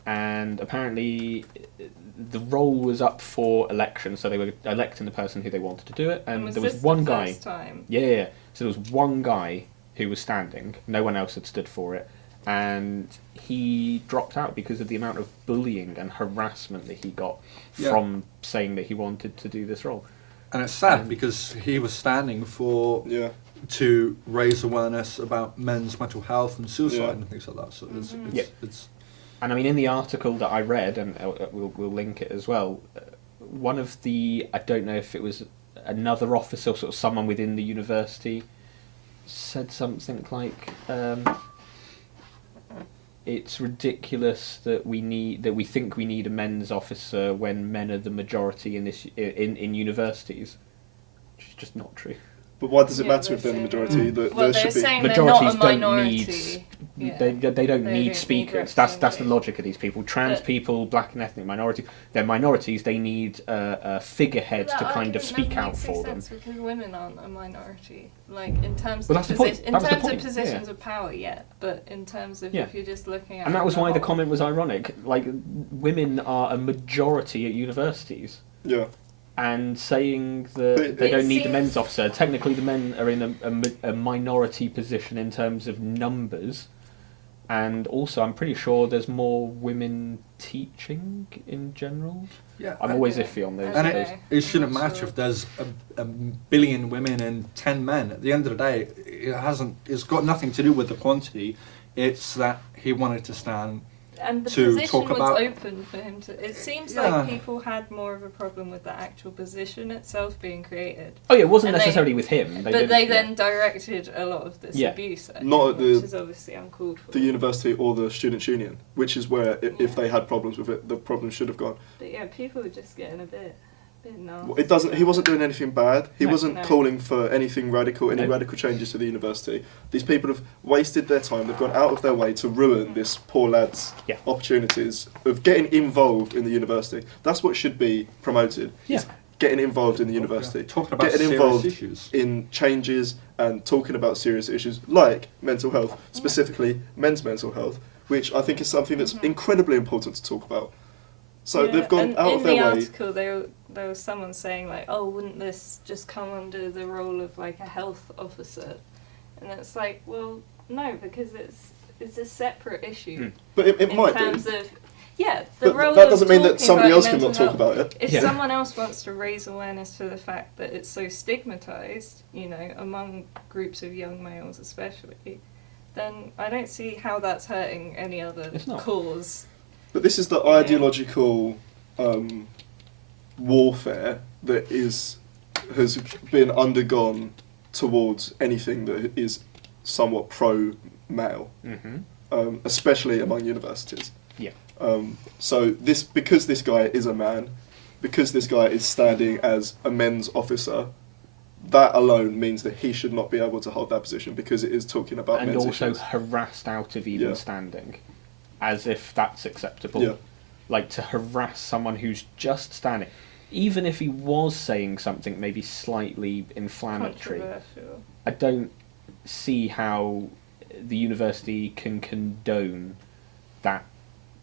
And apparently the role was up for election, so they were electing the person who they wanted to do it, and was there was this one the guy. first time? Yeah. So there was one guy who was standing. No one else had stood for it, and he dropped out because of the amount of bullying and harassment that he got from saying that he wanted to do this role. And it's sad because he was standing for to raise awareness about men's mental health and suicide and things like that. So it's And I mean, in the article that I read, and we'll link it as well, one of the, I don't know if it was another officer or sort of someone within the university, said something like, it's ridiculous that we think we need a men's officer when men are the majority in universities, which is just not true. But why does it Yeah, matter if they're they're the saying- majority? That Well, there they're should be. saying they're not a Majorities don't need. minority. Yeah. They don't They don't need need speakers. That's the representation. logic of these people. Trans But- people, black and ethnic minorities. They're minorities. They need figureheads That to kind of argument speak never out makes for any them. sense because women aren't a minority. Like in terms Well, of that's the point. in That was the terms of point, positions of power, but in terms of Yeah. if you're just looking at And that was why the whole- comment was ironic. Like, women are a majority at universities. Yeah. And saying that But they it don't need the seems- men's officer. Technically, the men are in a minority position in terms of numbers. And also, I'm pretty sure there's more women teaching in general. yeah. I'm always iffy on those. And Okay. it shouldn't I'm not matter sure. if there's a billion women and 10 men. At the end of the day, it's got nothing to do with the quantity. It's that he wanted to stand. And the to position talk was about- open for him to. It seems Yeah. like people had more of a problem with the actual position itself being created. Oh yeah, it wasn't And they- necessarily with him. But didn't- they then directed a lot of this Yeah. abuse at Not him, at the- which is obviously uncalled for. The university or the students' union, which is where if Yeah. they had problems with it, the problem should have gone. But yeah, people were just getting a bit nasty. It doesn't. He wasn't doing anything bad. He No. wasn't No. calling for anything radical, any No. radical changes to the university. These people have wasted their time. They've gone out of their way to ruin this poor lad's Yeah. opportunities of getting involved in the university. That's what should be promoted. Yeah. is getting involved in the university, Talking about getting serious involved issues. in changes and talking about serious issues like mental health, specifically men's mental health, which I think is something that's incredibly important to talk about. So Yeah, they've gone and out in of their the way. article, there was someone saying like, "Oh, wouldn't this just come under the role of like a health officer?" And it's like, well, no, because it's a separate issue. But it in might terms do. of the But role that of doesn't mean that talking somebody about else mental cannot talk health. about it. If Yeah. someone else wants to raise awareness to the fact that it's so stigmatized, among groups of young males especially, then I don't see how that's hurting any other It's not. But cause. this is the Yeah. ideological warfare that has been undergone towards anything that is somewhat pro-male, especially among universities. Yeah. So because this guy is a man, because this guy is standing as a men's officer, that alone means that he should not be able to hold that position because it is talking about And men's also issues. harassed out of even Yeah. standing, as if that's acceptable. Yeah. Like to harass someone who's just standing, even if he was saying something maybe slightly inflammatory. Controversial. I don't see how the university can condone that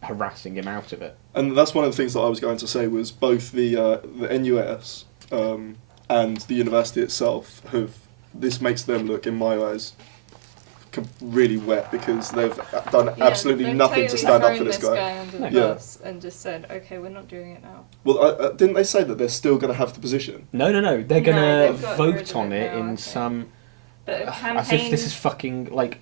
harassing him out of it. And that's one of the things that I was going to say was both the NUS and the university itself this makes them look, in my eyes, really wet because they've done absolutely nothing to stand up for this guy. Under the bus and just said, okay, we're not doing it now. Well, didn't they say that they're still going to have the position? No. They're going to they've got vote rid of on it it now, in I some. But As if this is fucking like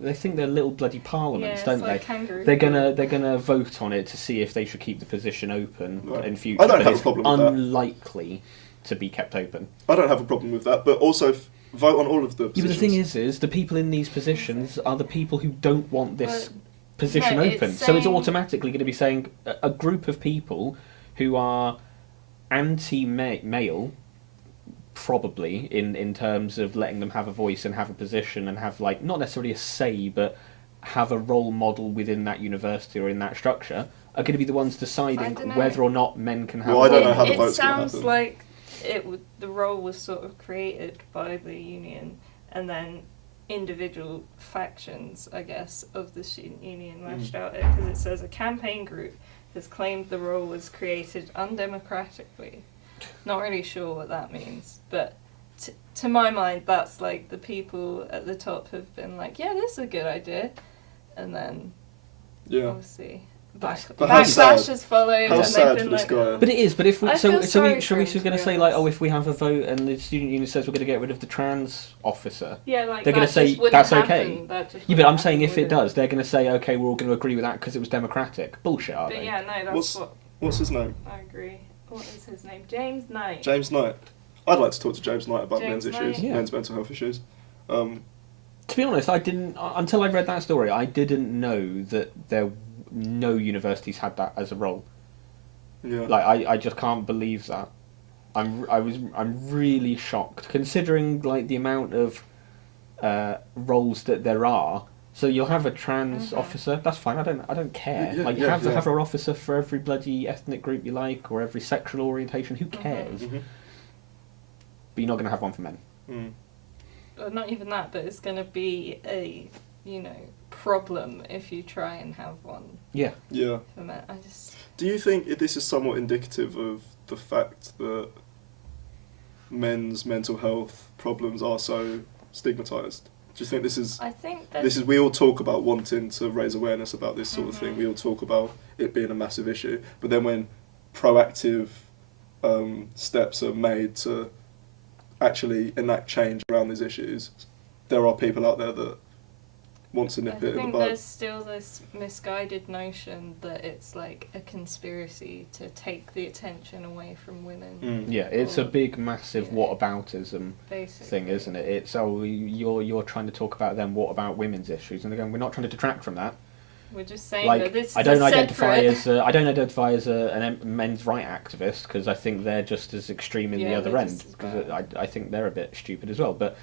they think they're little bloody parliaments, don't like they? kangaroo They're gonna vote on it to see if they should keep the position open in future. I don't but have a it's problem with that. unlikely to be kept open. I don't have a problem with that, but also vote on all of the positions. Yeah, but the thing is the people in these positions are the people who don't want this position no, open. it's So it's saying- automatically going to be saying a group of people who are anti-male, probably in terms of letting them have a voice and have a position and have like not necessarily a say, but have a role model within that university or in that structure, are going to be the ones deciding whether or not men can have. Well, I don't know a how the role. It vote's gonna sounds happen. like the role was sort of created by the union, and then individual factions, I guess, of the student union lashed out it, because it says a campaign group has claimed the role was created undemocratically. Not really sure what that means, but to my mind, that's like the people at the top have been like, yeah, this is a good idea, and then obviously But how sad. backlash has followed, How and sad they've for been this like, guy. But it is. But if we, I so feel so sorry we for should we him, going to to say be like, oh, honest. if we have a vote and the student union says we're going to get rid of the trans officer, yeah, like they're going that to say just wouldn't that's happen. okay. That just Yeah, but wouldn't I'm saying happen, if would it does, they're going to say okay, we're all going to agree with that because it was democratic. Bullshit, aren't But they? yeah, no, that's What's his name? I agree. What is his name? James Knight. James Knight. I'd like to talk to James Knight about James men's Knight. issues, Yeah. men's mental health issues. To be honest, I didn't until I read that story. I didn't know that no universities had that as a role. Yeah. Like I just can't believe that. I'm really shocked considering like the amount of roles that there are. So you'll have a trans officer. That's fine. I don't care. Yeah, like you yeah, have yeah. to have an officer for every bloody ethnic group you like or every sexual orientation. Who cares? Mhm. But you're not going to have one for men. Mm. Well, not even that, but it's going to be a problem if you try and have one Yeah. Yeah. for men. I just Do you think this is somewhat indicative of the fact that men's mental health problems are so stigmatised? Do you think this is I think that we all talk about wanting to raise awareness about this sort of thing. We all talk about it being a massive issue, but then when proactive steps are made to actually enact change around these issues, there are people out there that want to nip I it in the think bud. there's still this misguided notion that it's like a conspiracy to take the attention away from women. Yeah, it's a Or- big, massive yeah. whataboutism Basically. thing, isn't it? It's you're trying to talk about them. What about women's issues? And they're going, we're not trying to detract from that. We're just saying Like that this is I don't a identify separate... as a men's right activist because I think they're just as extreme in the Yeah, other they're end just as because bad. I think they're a bit stupid as well. But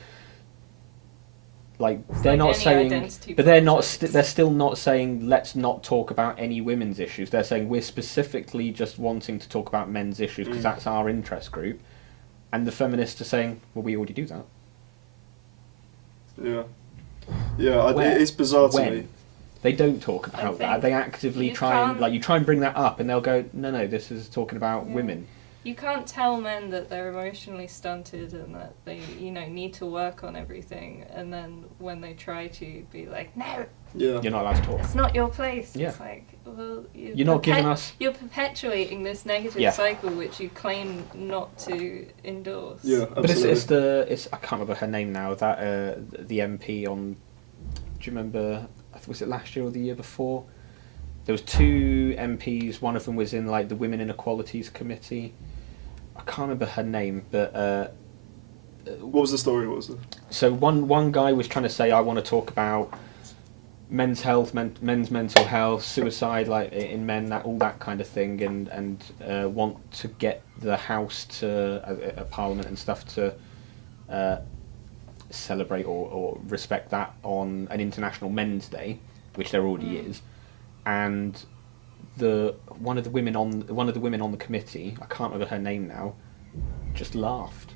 like It's they're like not any saying, identity but they're not. politics. They're still not saying let's not talk about any women's issues. They're saying we're specifically just wanting to talk about men's issues because that's our interest group. And the feminists are saying, well, we already do that. Yeah. Yeah, Where? it's bizarre to When? me. They don't talk I about that. think They actively you try and can't- like you try and bring that up, and they'll go, no, this is talking about Yeah. women. You can't tell men that they're emotionally stunted and that they, need to work on everything, and then when they try to be like, no, Yeah. You're not allowed to talk. it's not your place. Yeah. It's like, well, You're not giving us. You're perpetuating this negative Yeah. cycle which you claim not to endorse. Yeah, But absolutely. it's I can't remember her name now. That the MP on. Do you remember? Was it last year or the year before? There was two MPs. One of them was in like the Women Inequalities Committee. I can't remember her name, but What was the story? What was it? so one guy was trying to say I want to talk about men's health, men's mental health, suicide, like in men, that all that kind of thing, and want to get the House to a Parliament and stuff to celebrate or respect that on an International Men's Day, which there already is, and one of the women on the committee, I can't remember her name now, just laughed.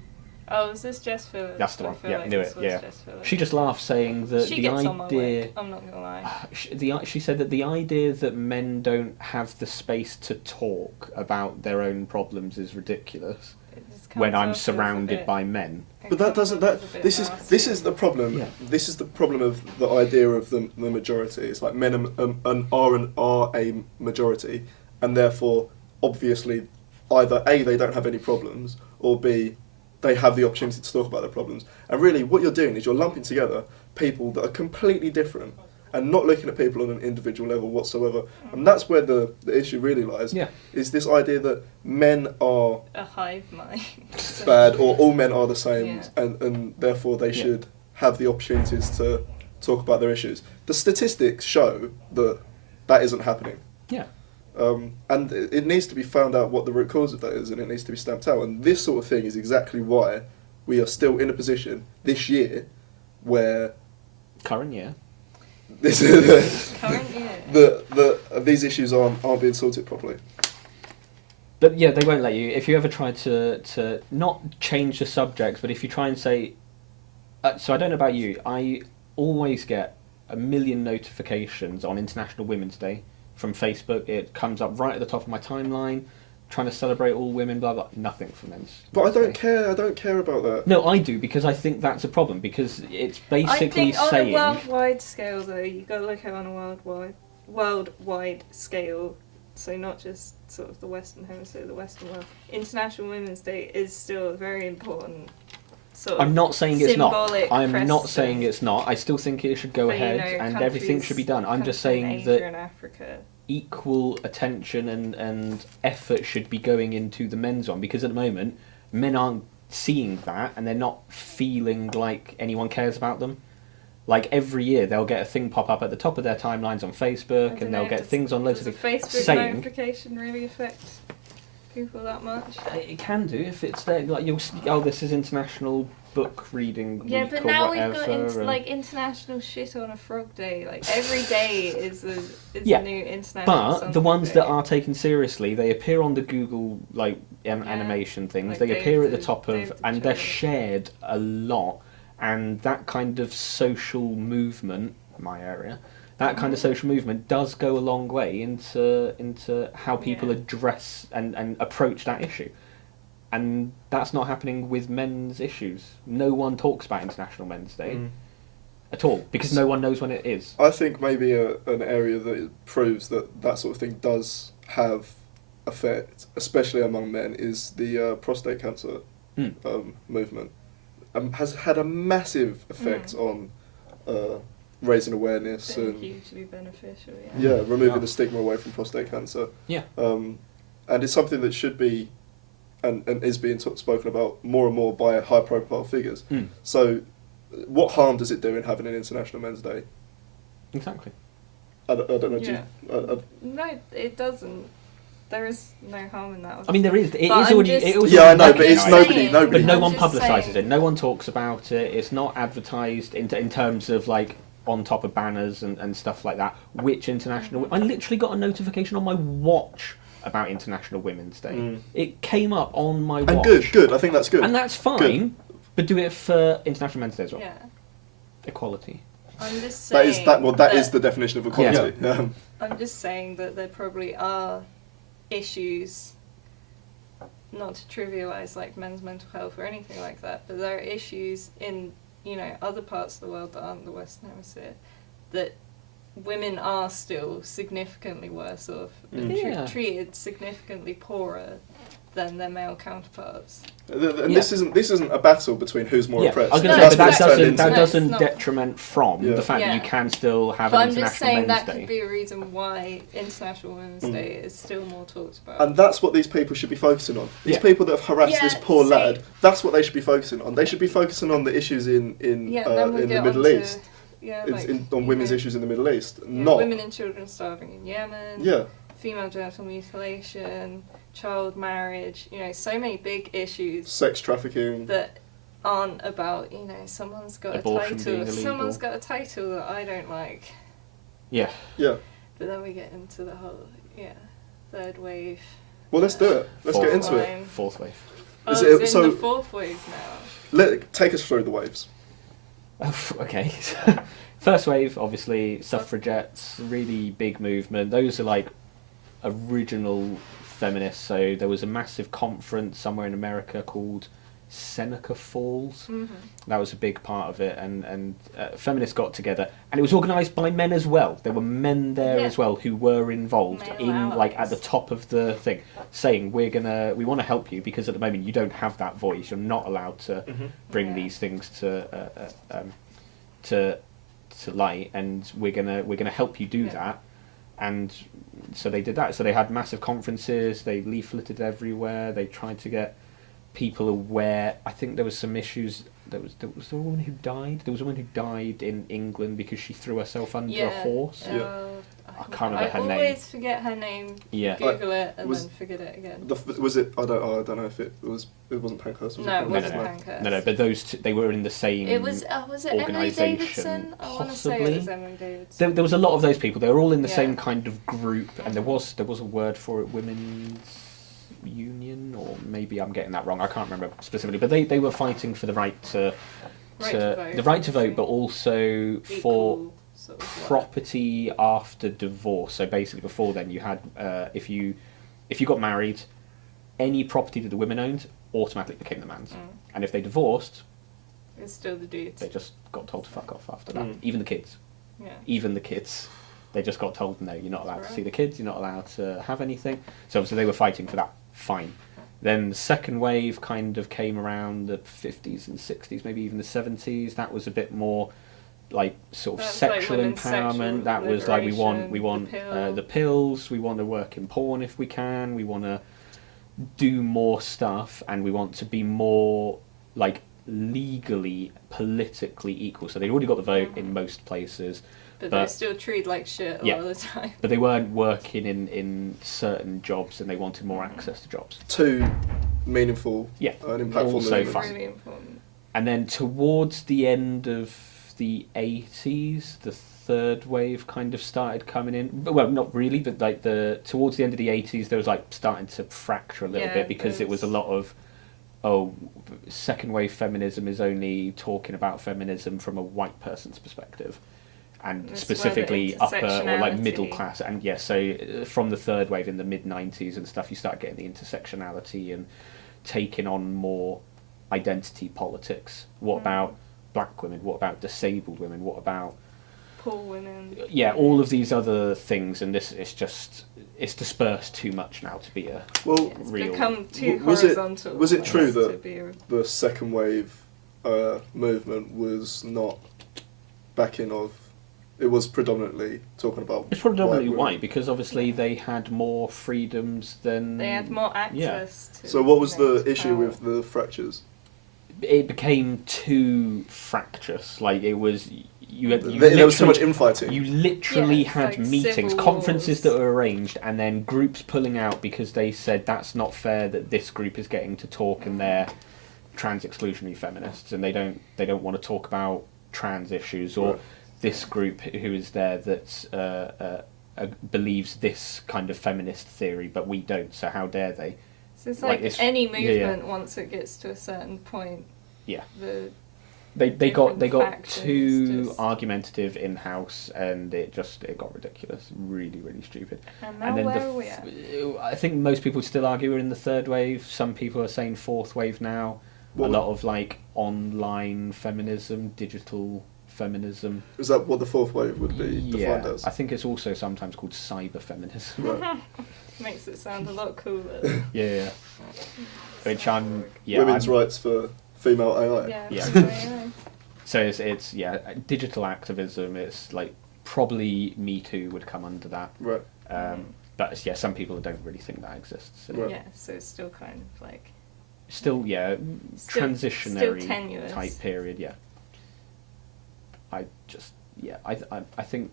Oh, is this Jess Phillips? That's the I one. feel Yeah, like knew this it. was Yeah, Jess Phillips. she just laughed, saying that She the gets on my idea. way. I'm not gonna lie. She said that the idea that men don't have the space to talk about their own problems is ridiculous. It's when I'm off as a surrounded bit- by men. it But that comes doesn't. off That as a bit this nasty. is the problem. Yeah. This is the problem of the idea of the majority. It's like men are a majority, and therefore, obviously, either A, they don't have any problems, or B, they have the opportunity to talk about their problems. And really, what you're doing is you're lumping together people that are completely different and not looking at people on an individual level whatsoever. And that's where the issue really lies. Yeah. Is this idea that men are A hive mind. bad or all men are the same, Yeah. and therefore they Yeah. should have the opportunities to talk about their issues. The statistics show that that isn't happening. Yeah. And it needs to be found out what the root cause of that is, and it needs to be stamped out. And this sort of thing is exactly why we are still in a position this year where Current year. this Current year. these issues aren't being sorted properly. But yeah, they won't let you. If you ever try to not change the subject, but if you try and say... so I don't know about you, I always get a million notifications on International Women's Day from Facebook. It comes up right at the top of my timeline, trying to celebrate all women, blah, blah. Nothing for men's. But I Men's don't Day. care. I don't care about that. No, I do, because I think that's a problem, because it's basically I think saying... on a worldwide scale, though, you got to look at it on a worldwide scale. So not just sort of the Western Hemisphere, the Western world. International Women's Day is still a very important sort of I'm not saying it's not. symbolic I'm not precedent saying it's not. I still think it should go for, ahead and everything countries- should be done. I'm just countries in saying Asia that and Africa. equal attention and effort should be going into the men's one, because at the moment men aren't seeing that and they're not feeling like anyone cares about them. Like every year they'll get a thing pop up at the top of their timelines on Facebook, and they'll get things on loads does of a things Facebook saying notification really affect people that much? it can do if it's there. Like you'll see, oh, this is International Book Reading Yeah, Week but or now whatever. we've got and- like international shit on a frog day. Like every day is a Yeah, new international. But the something ones day. that are taken seriously, they appear on the Google animation things. Like They appear at the David- top of, David and they're Chilwell. shared a lot. And that kind of social movement, my area, that kind of social movement does go a long way into how people Yeah. address and approach that issue. And that's not happening with men's issues. No one talks about International Men's Day at all, because no one knows when it is. I think maybe an area that proves that sort of thing does have effect, especially among men, is the prostate cancer movement. Has had a massive effect on raising awareness Been and hugely beneficial. Yeah. removing the stigma away from prostate cancer. Yeah. And it's something that should be and is being spoken about more and more by high-profile figures. So, what harm does it do in having an International Men's Day? Exactly. I don't know. Yeah. No, it doesn't. There is no harm in that. I mean, there is. It But is I'm already. just- It was Yeah, I already know, but it's recognised. nobody. But no I'm one just publicises saying. it. No one talks about it. It's not advertised in terms of like on top of banners and stuff like that. Which international? I literally got a notification on my watch about International Women's Day. It came up on my watch. And good. I think that's good. And that's fine. Good. But do it for International Men's Day as well. Yeah. Equality. I'm just that saying. is that. Well, that is the definition of equality. I'm just saying that there probably are issues, not to trivialise like men's mental health or anything like that, but there are issues in, other parts of the world that aren't the Western Hemisphere that women are still significantly worse off and Yeah. treated significantly poorer than their male counterparts. And this isn't a battle between who's more Yeah, oppressed. I was going No, to say, but that what it's turned doesn't that into. No, it's doesn't not. detriment from Yeah. the fact that Yeah. you can still have But an I'm just International saying Men's that Day. could be a reason why International Women's Day is still more talked about. And that's what these people should be focusing on. These Yeah. people that have harassed this Yeah, poor see- lad, that's what they should be focusing on. They should be focusing on the issues in then we the get Middle onto- East. Yeah, On women's issues in the Middle East. Yeah, Not. women and children starving in Yemen. Yeah. Female genital mutilation, child marriage. So many big issues Sex trafficking. that aren't about. Someone's got Abortion a title. being illegal. Someone's got a title that I don't like. Yeah. Yeah. But then we get into the whole third wave. Well, let's do it. Let's get into it. line. Fourth wave. Oh, Is it's it- in so- the fourth wave now. Take us through the waves. Okay. First wave, obviously, suffragettes, really big movement. Those are like original feminists. So there was a massive conference somewhere in America called Seneca Falls. That was a big part of it, and feminists got together, and it was organised by men as well. There were men there as well who were involved at the top of the thing, saying we want to help you because at the moment you don't have that voice. You're not allowed to bring these things to light, and we're gonna help you do that. And so they did that. So they had massive conferences. They leafleted everywhere. They tried to get people aware. I think there was some issues. There was a woman who died. There was a woman who died in England because she threw herself under a horse. I can't remember her name. I always forget her name. Yeah. Google it and then forget it again. Was it? I don't know if it was. It wasn't Pankhurst. No, it wasn't Pankhurst. No. But those two, they were in the same. It was. Was it Emily Davidson? Possibly. I want to say it was Emily Davidson. There was a lot of those people. They were all in the same kind of group, and there was a word for it, women's union, or maybe I'm getting that wrong. I can't remember specifically, but they were fighting for the right to vote, but also for property after divorce. So basically, before then, you had if you got married, any property that the women owned automatically became the man's, and if they divorced, it's still the dudes. They just got told to fuck off after that. Even the kids. They just got told, no, you're not allowed to see the kids. You're not allowed to have anything. So obviously they were fighting for that. Fine. Then the second wave kind of came around the 50s and 60s, maybe even the 70s. That was a bit more like sort of sexual empowerment. That was like we want the pills. We want to work in porn if we can. We want to do more stuff, and we want to be more like legally, politically equal. So they'd already got the vote in most places. But they're still treated like shit a lot of the time. But they weren't working in certain jobs, and they wanted more access to jobs. Two meaningful and impactful movements. Really important. And then towards the end of the 80s, the third wave kind of started coming in. Well, not really, but like towards the end of the 80s, there was like starting to fracture a little bit because it was a lot of, second wave feminism is only talking about feminism from a white person's perspective. And specifically upper or like middle class, and so from the third wave in the mid-90s and stuff, you start getting the intersectionality and taking on more identity politics. What about black women? What about disabled women? What about poor women? Yeah, all of these other things, and this it's dispersed too much now to be a real. It's become too horizontal. Was it true that the second wave movement was not backing of? It was predominantly talking about. It's predominantly white because obviously they had more freedoms than. They had more access. To so what was the issue with the fractures? It became too fractious. Like it was. There was so much infighting. You literally had like meetings, conferences that were arranged, and then groups pulling out because they said that's not fair that this group is getting to talk and they're trans exclusionary feminists and they don't want to talk about trans issues or. Right. This group who is there that believes this kind of feminist theory, but we don't. So how dare they? So it's like any movement once it gets to a certain point. Yeah. They got too just argumentative in house, and it got ridiculous. Really, really stupid. And now where are we at? I think most people still argue we're in the third wave. Some people are saying fourth wave now. A lot of like online feminism, digital feminism. Is that what the fourth wave would be defined as? I think it's also sometimes called cyber feminism. Right. Makes it sound a lot cooler. Yeah. Which women's rights for female AI. Yeah. So it's digital activism. It's like probably Me Too would come under that. Right. But some people don't really think that exists. So. Yeah. So it's still kind of like. Still transitionary tenuous. Type period. Yeah. I think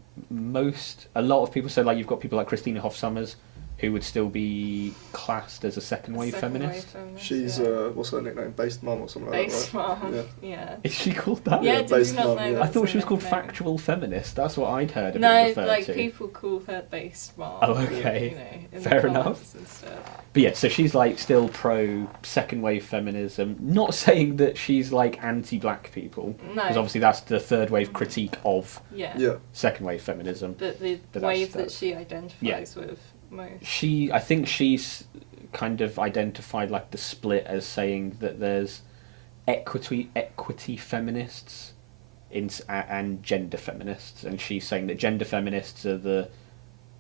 a lot of people say like you've got people like Christina Hoff Sommers who would still be classed as a second wave feminist. She's what's her nickname? Based Mum or something like that. Based Mum. Yeah. Is she called that? Yeah, Based Mum. I thought she was called Factual Feminist. That's what I'd heard of it referred like to. People call her Based Mum. Oh, okay. In fair enough. And stuff. But so she's like still pro second wave feminism. Not saying that she's like anti-black people, because obviously that's the third wave critique of second wave feminism. But the wave that she identifies with most. I think she's kind of identified like the split as saying that there's equity feminists and gender feminists, and she's saying that gender feminists are the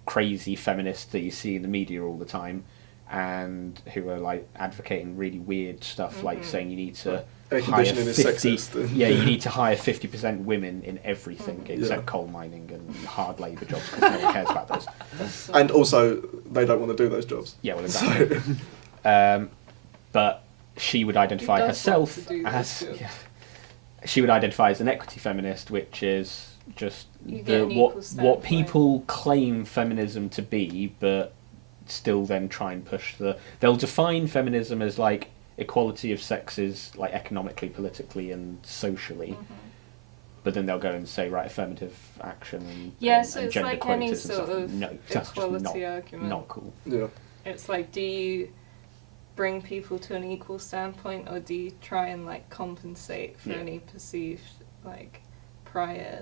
crazy feminists that you see in the media all the time, and who are like advocating really weird stuff, like saying you need to air conditioning is sexist. Yeah, you need to hire 50% women in everything except coal mining and hard labour jobs, because no one cares about those. And also, they don't want to do those jobs. Yeah, well, exactly. But she would identify herself as she would identify as an equity feminist, which is just what people claim feminism to be, but still then try and push they'll define feminism as like equality of sexes, like economically, politically, and socially. But then they'll go and say, right, affirmative action and so it's gender like quotas any and sort stuff. of No, that's just equality argument. not cool. Yeah. It's like, do you bring people to an equal standpoint, or do you try and like compensate for any perceived like prior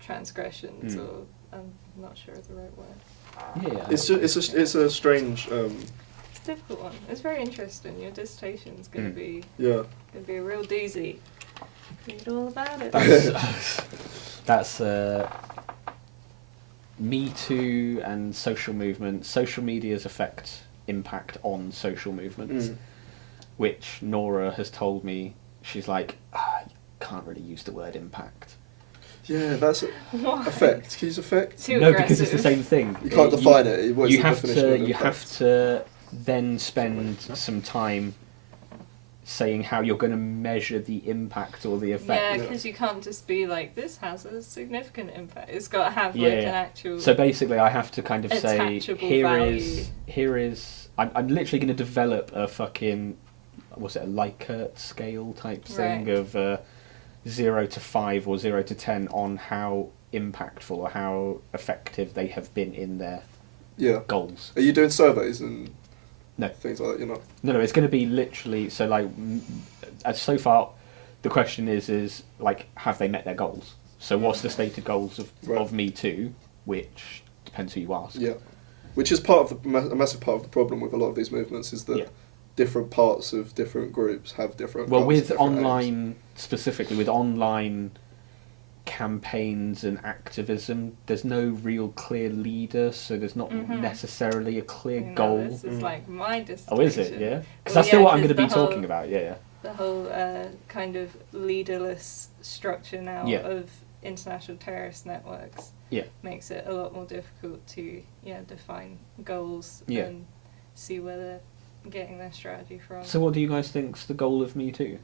transgressions? Or I'm not sure of the right word. Yeah, It's a strange. It's a difficult one. It's very interesting. Your dissertation's gonna be Yeah. gonna be a real doozy. Read all about it. That's Me Too and social movements, social media's impact on social movements, which Nora has told me. She's like, you can't really use the word impact. Yeah, that's effect. Can you use effect? Too No, aggressive. because it's the same thing. You can't define it. What's You the have definition of to. You impact? have to then spend some time saying how you're going to measure the impact or the effect. Yeah, because you can't just be like, this has a significant impact. It's got to have Yeah, like yeah. an actual. So basically, I have to kind of say, attachable here is. I'm literally going to develop a fucking, what's it, a Likert scale type thing of 0 to 5 or 0 to 10 on how impactful or how effective they have been in their goals. Are you doing surveys and No. things like that? You're not. No, it's going to be literally so like. As so far, the question is like, have they met their goals? So what's the stated goals of Me Too? Which depends who you ask. Yeah, which is part of a massive part of the problem with a lot of these movements is that different parts of different groups have different. Well, parts with of different online aims. specifically, with online campaigns and activism, there's no real clear leader, so there's not necessarily a clear goal. This is like my dissertation. Oh, is it? Yeah, because that's still what I'm going to be talking about. Yeah. The whole kind of leaderless structure now of international terrorist networks makes it a lot more difficult to define goals and see where they're getting their strategy from. So what do you guys think's the goal of Me Too?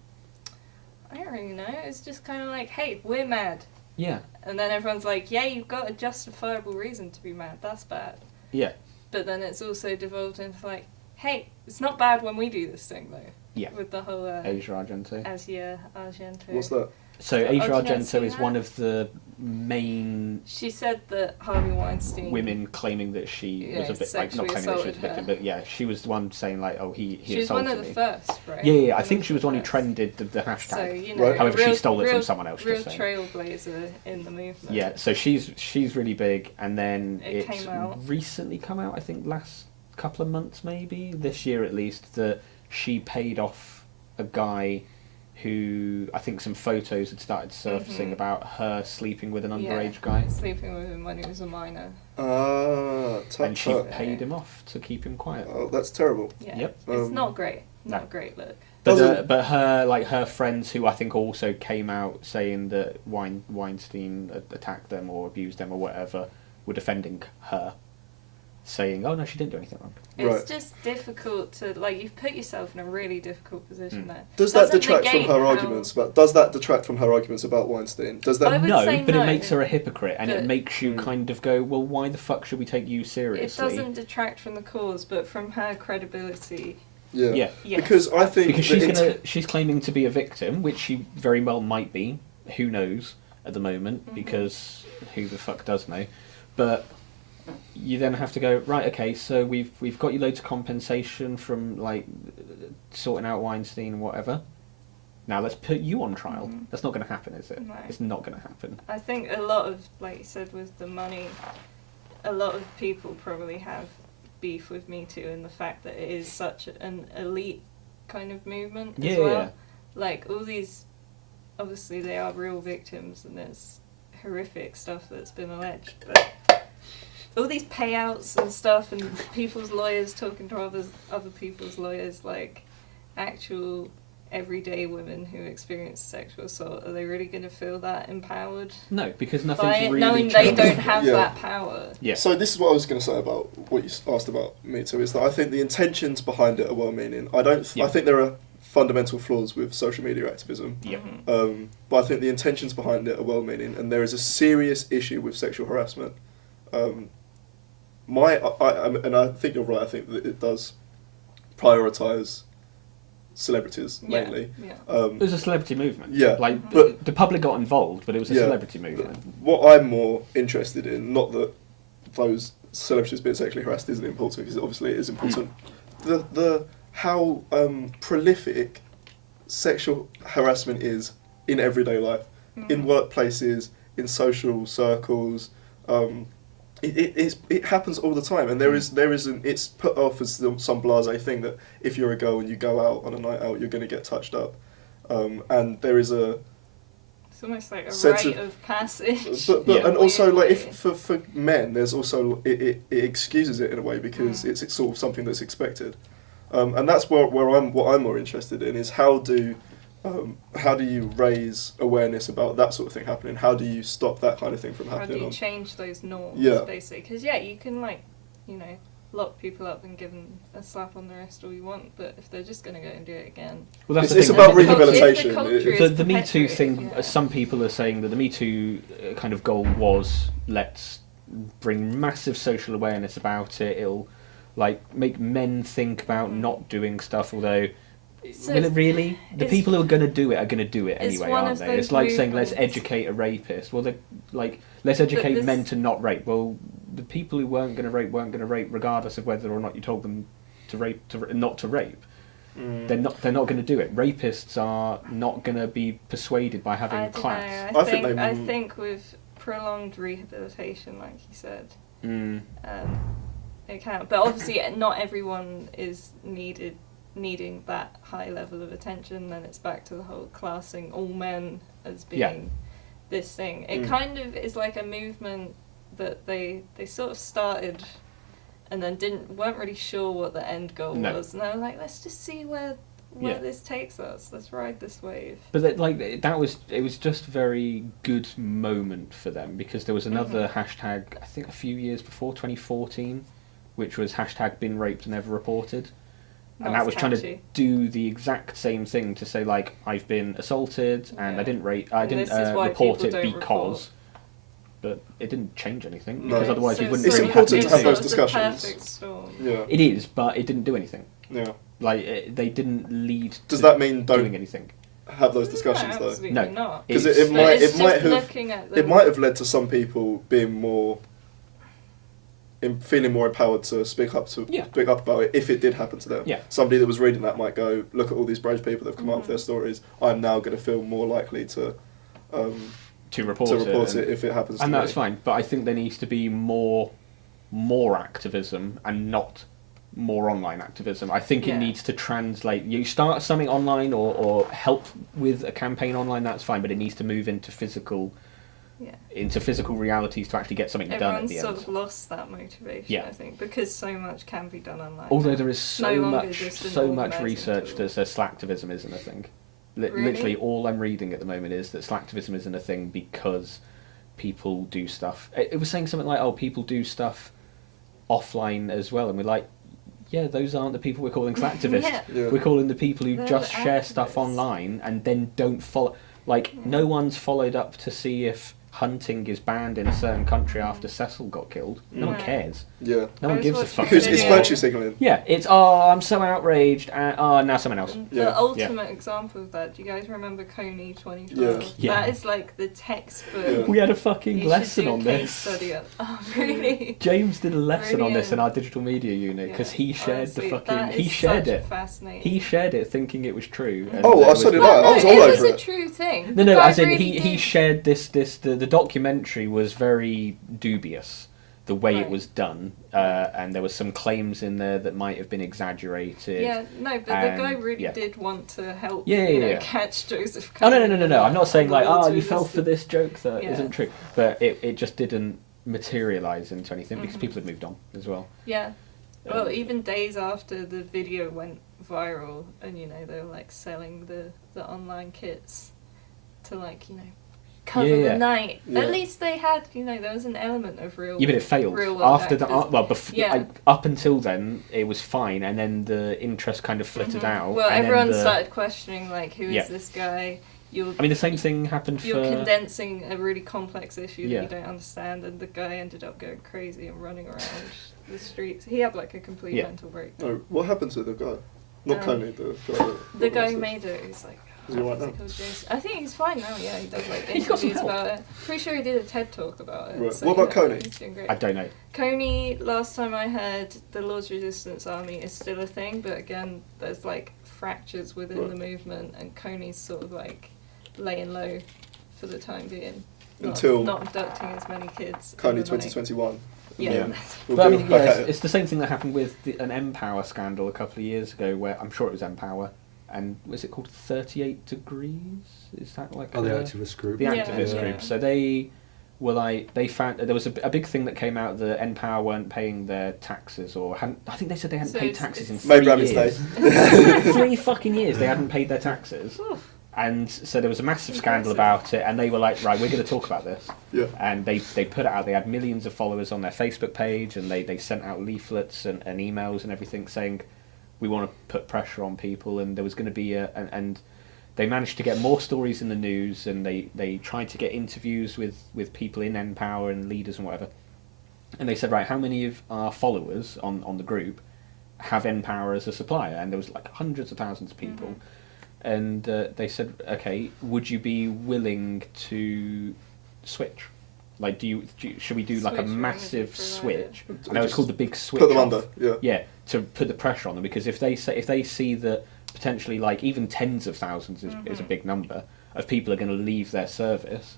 I don't really know. It's just kind of like, hey, we're mad. Yeah. And then everyone's like, yeah, you've got a justifiable reason to be mad. That's bad. Yeah. But then it's also devolved into like, hey, it's not bad when we do this thing though. Yeah. With the whole Asia Argento. Argento. What's that? So Asia Argento is one of the main. She said that Harvey Weinstein. Women claiming that she was a bit like not claiming that she was a victim, but she was the one saying like, oh, he assaulted me. She was one of the first, right? Yeah. I think she was the one who trended the hashtag. So you know, however, she stole it from someone else. Real trailblazer in the movement. Yeah, so she's really big, and then it came out. Recently come out. I think last couple of months, maybe this year at least, that she paid off a guy who I think some photos had started surfacing about her sleeping with an underage guy. Sleeping with him when he was a minor. And she paid him off to keep him quiet. Oh, that's terrible. Yeah. Yep. It's not great. Not a great look. But her friends, who I think also came out saying that Weinstein attacked them or abused them or whatever, were defending her, saying, "Oh no, she didn't do anything wrong." It's just difficult to you've put yourself in a really difficult position there. Does that detract from her arguments? But does that detract from her arguments about Weinstein? Does that? No, but it makes her a hypocrite, and it makes you kind of go, "Well, why the fuck should we take you seriously?" It doesn't detract from the cause, but from her credibility. Yeah. Because I think she's claiming to be a victim, which she very well might be. Who knows at the moment? Because who the fuck does know? But you then have to go, right, okay, so we've got you loads of compensation from sorting out Weinstein and whatever. Now let's put you on trial. That's not going to happen, is it? No. It's not going to happen. I think a lot of, like you said, with the money, a lot of people probably have beef with Me Too and the fact that it is such an elite kind of movement as Yeah, well. yeah. Like, all these, obviously they are real victims and there's horrific stuff that's been alleged, but all these payouts and stuff and people's lawyers talking to other people's lawyers, like, actual everyday women who experience sexual assault, are they really going to feel that empowered No, because by nothing's it, really knowing changed. they don't have Yeah. that power? Yeah. So this is what I was going to say about what you asked about Me Too, is that I think the intentions behind it are well-meaning. I think there are fundamental flaws with social media activism. Yeah. But I think the intentions behind it are well-meaning, and there is a serious issue with sexual harassment. I think you're right. I think that it does prioritise celebrities mainly. Yeah. It was a celebrity movement. Yeah, Like, but the public got involved, but it was a Yeah. celebrity movement. what I'm more interested in, not that those celebrities being sexually harassed isn't important, because obviously it is important. The how prolific sexual harassment is in everyday life, in workplaces, in social circles. It happens all the time, and there isn't. It's put off as some blasé thing that if you're a girl and you go out on a night out, you're going to get touched up, and there is a. It's almost like a sense rite of passage. But Yeah. and also Weird like way. if for men, there's also it excuses it in a way because it's sort of something that's expected, and that's what I'm more interested in is how do you raise awareness about that sort of thing happening? How do you stop that kind of thing from How do happening? you change those norms, Yeah. basically? Because, yeah, you can, like, you know, lock people up and give them a slap on the wrist all you want, but if they're just going to go and do it again... Well, that's It's the thing. about The culture- rehabilitation. the culture It- is The Me Too perpetuated, thing, yeah. some people are saying that the Me Too kind of goal was, let's bring massive social awareness about it. It'll, like, make men think about not doing stuff, although... So will it really? The it's- people who are going to do it are going to do it it's anyway, one aren't of they? It's those like saying, let's movements- educate a rapist. Well, let's educate this- men to not rape. Well, the people who weren't going to rape regardless of whether or not you told them to rape, not to rape. They're not going to do it. Rapists are not going to be persuaded by having I don't class. know. I think I they- think with prolonged rehabilitation, like you said, it can. But obviously, not everyone is needing that high level of attention. Then it's back to the whole classing all men as being this thing. It kind of is like a movement that they sort of started and then weren't really sure what the end goal was, and they were like, let's just see where this takes us. Let's ride this wave. But it was just a very good moment for them, because there was another hashtag, I think a few years before, 2014, which was hashtag been raped never reported. And that was trying to do the exact same thing, to say, like, I've been assaulted and I didn't This is why report people it don't because, but it didn't change anything, No. because otherwise we wouldn't It's really important have to have anything. those discussions. The perfect storm. Yeah. It is, but it didn't do anything. Yeah. Like, they didn't lead Does to that mean doing don't anything. have those discussions No, though? absolutely No. not. Because It's- it But might it's it might just have looking at it them. might have led to some people being more feeling more empowered to speak up about it if it did happen to them. Yeah. Somebody that was reading that might go, look at all these brave people that have come up with their stories. I'm now going to feel more likely to report it if it happens to and me. that's fine, but I think there needs to be more activism and not more online activism. I think it needs to translate. You start something online or help with a campaign online, that's fine, but it needs to move into physical realities to actually get something done at Everyone's the sort end. of lost that motivation, Yeah. I think, because so much can be done online. Although there is No so longer much just an research organising that says slacktivism isn't a thing. Really? Literally all I'm reading at the moment is that slacktivism isn't a thing because people do stuff. It was saying something like, oh, people do stuff offline as well, and we're like, yeah, those aren't the people we're calling slacktivists. Yeah. We're calling the people who They're just share activists. stuff online and then don't follow. Like, no one's followed up to see if hunting is banned in a certain country after Cecil got killed. No one No. cares. Yeah. No I one was gives a watching fuck. Because it's video. virtue signalling. Yeah, it's, oh, I'm so outraged, and now someone else. Yeah. The ultimate example of that, do you guys remember Coney 2012? Yeah. That is like the textbook. Yeah. We had a fucking You lesson should do on case this. Study on. Oh, really? James did a lesson on this in Brilliant. our digital media unit because he shared Honestly, the fucking. that He is shared such it. Fascinating. He shared it thinking it was true. and Oh, it I saw it. Well, I no, was all it over was a it. true thing. No, The no, guy as in really he did. shared the documentary was very dubious. the way it Right. was done, and there was some claims in there that might have been exaggerated. Yeah, no, but the guy really did want to help. Yeah. Catch Joseph. Oh no! I'm not saying like, Kennedy. you fell for this joke that Yeah. not true, but it just didn't materialise into anything because people had moved on as well. Yeah. Well, even days after the video went viral, and they were like selling the online kits to cover the night. Yeah. At least they had, there was an element of real. Yeah, but it failed real world after that. actors. Well, Yeah. up until then, it was fine, and then the interest kind of flittered out. Well, and everyone then started questioning who is Yeah. this guy? The same thing happened You're for. condensing a really complex issue Yeah. that you don't understand, and the guy ended up going crazy and running around the streets. He had a complete mental breakdown. Oh, what happened to the guy? Not Coney, the guy. The guy who made it, he's like. Is he right now? I think he's fine now. Yeah, he does He's got some interviews help. about it. Pretty sure he did a TED talk about it. Right. So, What about Coney? He's doing great. I don't know. Coney, last time I heard, the Lord's Resistance Army is still a thing, but again, there's fractures within Right. the movement, and Coney's sort of laying low for the time being. Until not abducting as many kids. Coney overnight. 2021. Yeah. We'll But I be mean, back yeah, at it. it's the same thing that happened with an Empower scandal a couple of years ago, where I'm sure it was Empower, and was it called 38 Degrees? Is that like the activist group. the Yeah, activist yeah. group? So they were they found there was a big thing that came out that Empower weren't paying their taxes, or hadn't. I think they said they hadn't So paid it's- taxes in it's- 3 Made Rabbit's years. Day. 3 fucking years they hadn't paid their taxes. And so there was a massive scandal about it, and they were like, right, we're going to talk about this. Yeah. And they put it out. They had millions of followers on their Facebook page, and they sent out leaflets and emails and everything saying, we want to put pressure on people, and there was going to be and they managed to get more stories in the news, and they tried to get interviews with people in Empower and leaders and whatever. And they said, right, how many of our followers on the group have Empower as a supplier? And there was hundreds of thousands of people. Mm-hmm. And they said, okay, would you be willing to switch? Should we do Switch a your massive energy switch? provider. I know it's called the big switch. Put them off. under, yeah. Yeah, to put the pressure on them, because if they see that potentially even tens of thousands is a big number of people are going to leave their service,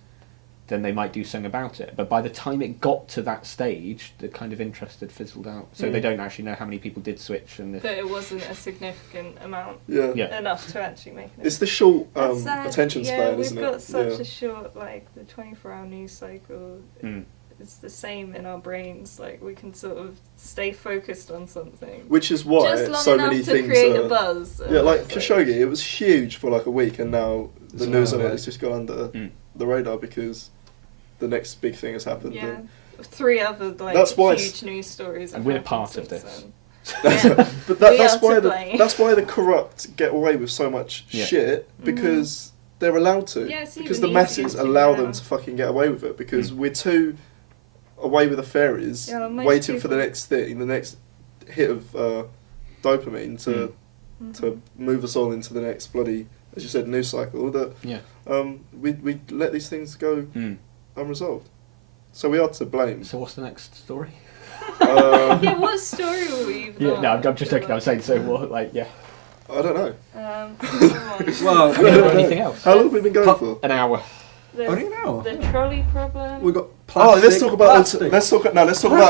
then they might do something about it. But by the time it got to that stage, the kind of interest had fizzled out. So they don't actually know how many people did switch. And But it wasn't a significant amount. Yeah. Enough to actually make it. It's the short That's sad. attention span, isn't it? We've got such Yeah. a short, the 24-hour news cycle. It's the same in our brains. We can sort of stay focused on something. Which is why just long so enough many to things create are... a buzz. Yeah, like It's Khashoggi, it was huge for a week, and now the It's news on all it right. has just gone under the radar because the next big thing has happened. Yeah. and- 3 other That's why huge news stories. And have we're happened part of since this. then. Yeah. But We that's are why to the blame. that's why the corrupt get away with so much Yeah. shit because they're allowed to. Yeah, it's because even the masses easier to allow get them out. to fucking get away with it because we're too away with the fairies, Yeah, most waiting for the people- next thing, the next hit of dopamine to move us on into the next bloody, as you said, news cycle. That we let these things go unresolved. So we are to blame. So what's the next story? Yeah, what story were we even on? No, I'm just joking. I'm saying so. What? I don't know. Well, Have you got anything else? How long have we been going for? An hour. Only an hour. The trolley problem. We've got Oh, plastic. let's talk about plastic. let's talk about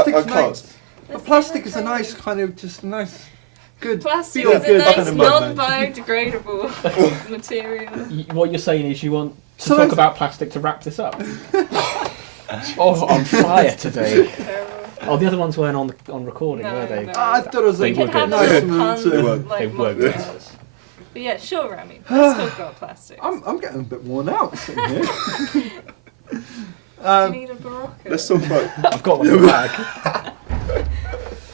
Plastic's cars. Let's Plastic do is the a nice trolley. kind of just a nice, good. Plastic feel is a good nice kind of movement. non-biodegradable material. What you're saying is you want to So talk nice- about plastic to wrap this up. Oh, on fire today. Terrible. Oh, the other ones weren't on recording, No, were they? no. I thought it was They a were Could have good. a nice little move pun, They were. They were good. montage. But yeah, sure, Rami. Let's talk about plastics. I'm getting a bit worn out sitting here. You need a Barocco. Let's talk about I've got one in the bag.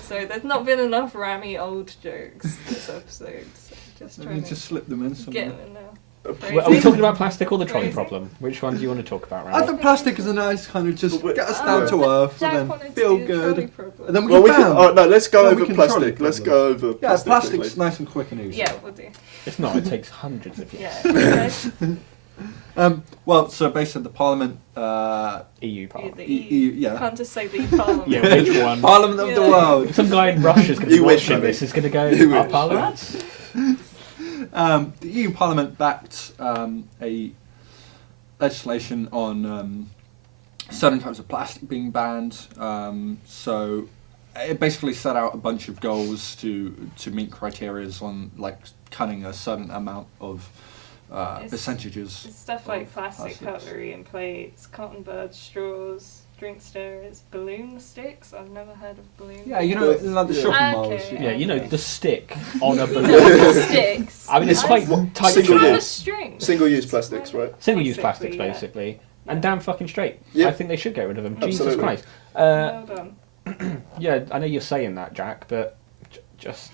So there's not been enough Rami old jokes this episode. So just Let trying me to just slip them in get somewhere. them in now. Are we talking about plastic or the trolley Crazy. problem? Which one do you want to talk about, I Ryan? think plastic is a nice kind of just But- get us down to earth Jack and wanted then to feel do the trolley good. problem. And then we well, can we can. bam. Oh, no, let's go Then we over can plastic. trolley Let's problem. go over Yeah, plastic. plastic's quickly. nice and quick and easy. Yeah, we'll do. It's not. It takes hundreds of years. Yeah. Okay. Well, so basically the Parliament, EU part. The EU, yeah. Can't just say the Parliament. Yeah, which one? Parliament of the Yeah. world. Some guy in Russia's going to be You wish, watching Rami. this. Is going to go. You Our wish. Parliament. The EU Parliament backed a legislation on certain types of plastic being banned. So it basically set out a bunch of goals to meet criteria on like cutting a certain amount of percentages. It's stuff like plastic plastics. cutlery and plates, cotton buds, straws, drink stirrers, balloon sticks. I've never heard of balloon. Yeah, you know, like the Yeah. shopping Okay. malls. Yeah, you know, the stick on a The balloon. sticks. I mean, it's quite tight. Single It's not a use. string. Single-use plastics, right? Single-use plastics, yeah. basically. And damn fucking straight. Yeah. I think they should get rid of them. Jesus Absolutely. Christ. Well done. Yeah, I know you're saying that, Jack, but just...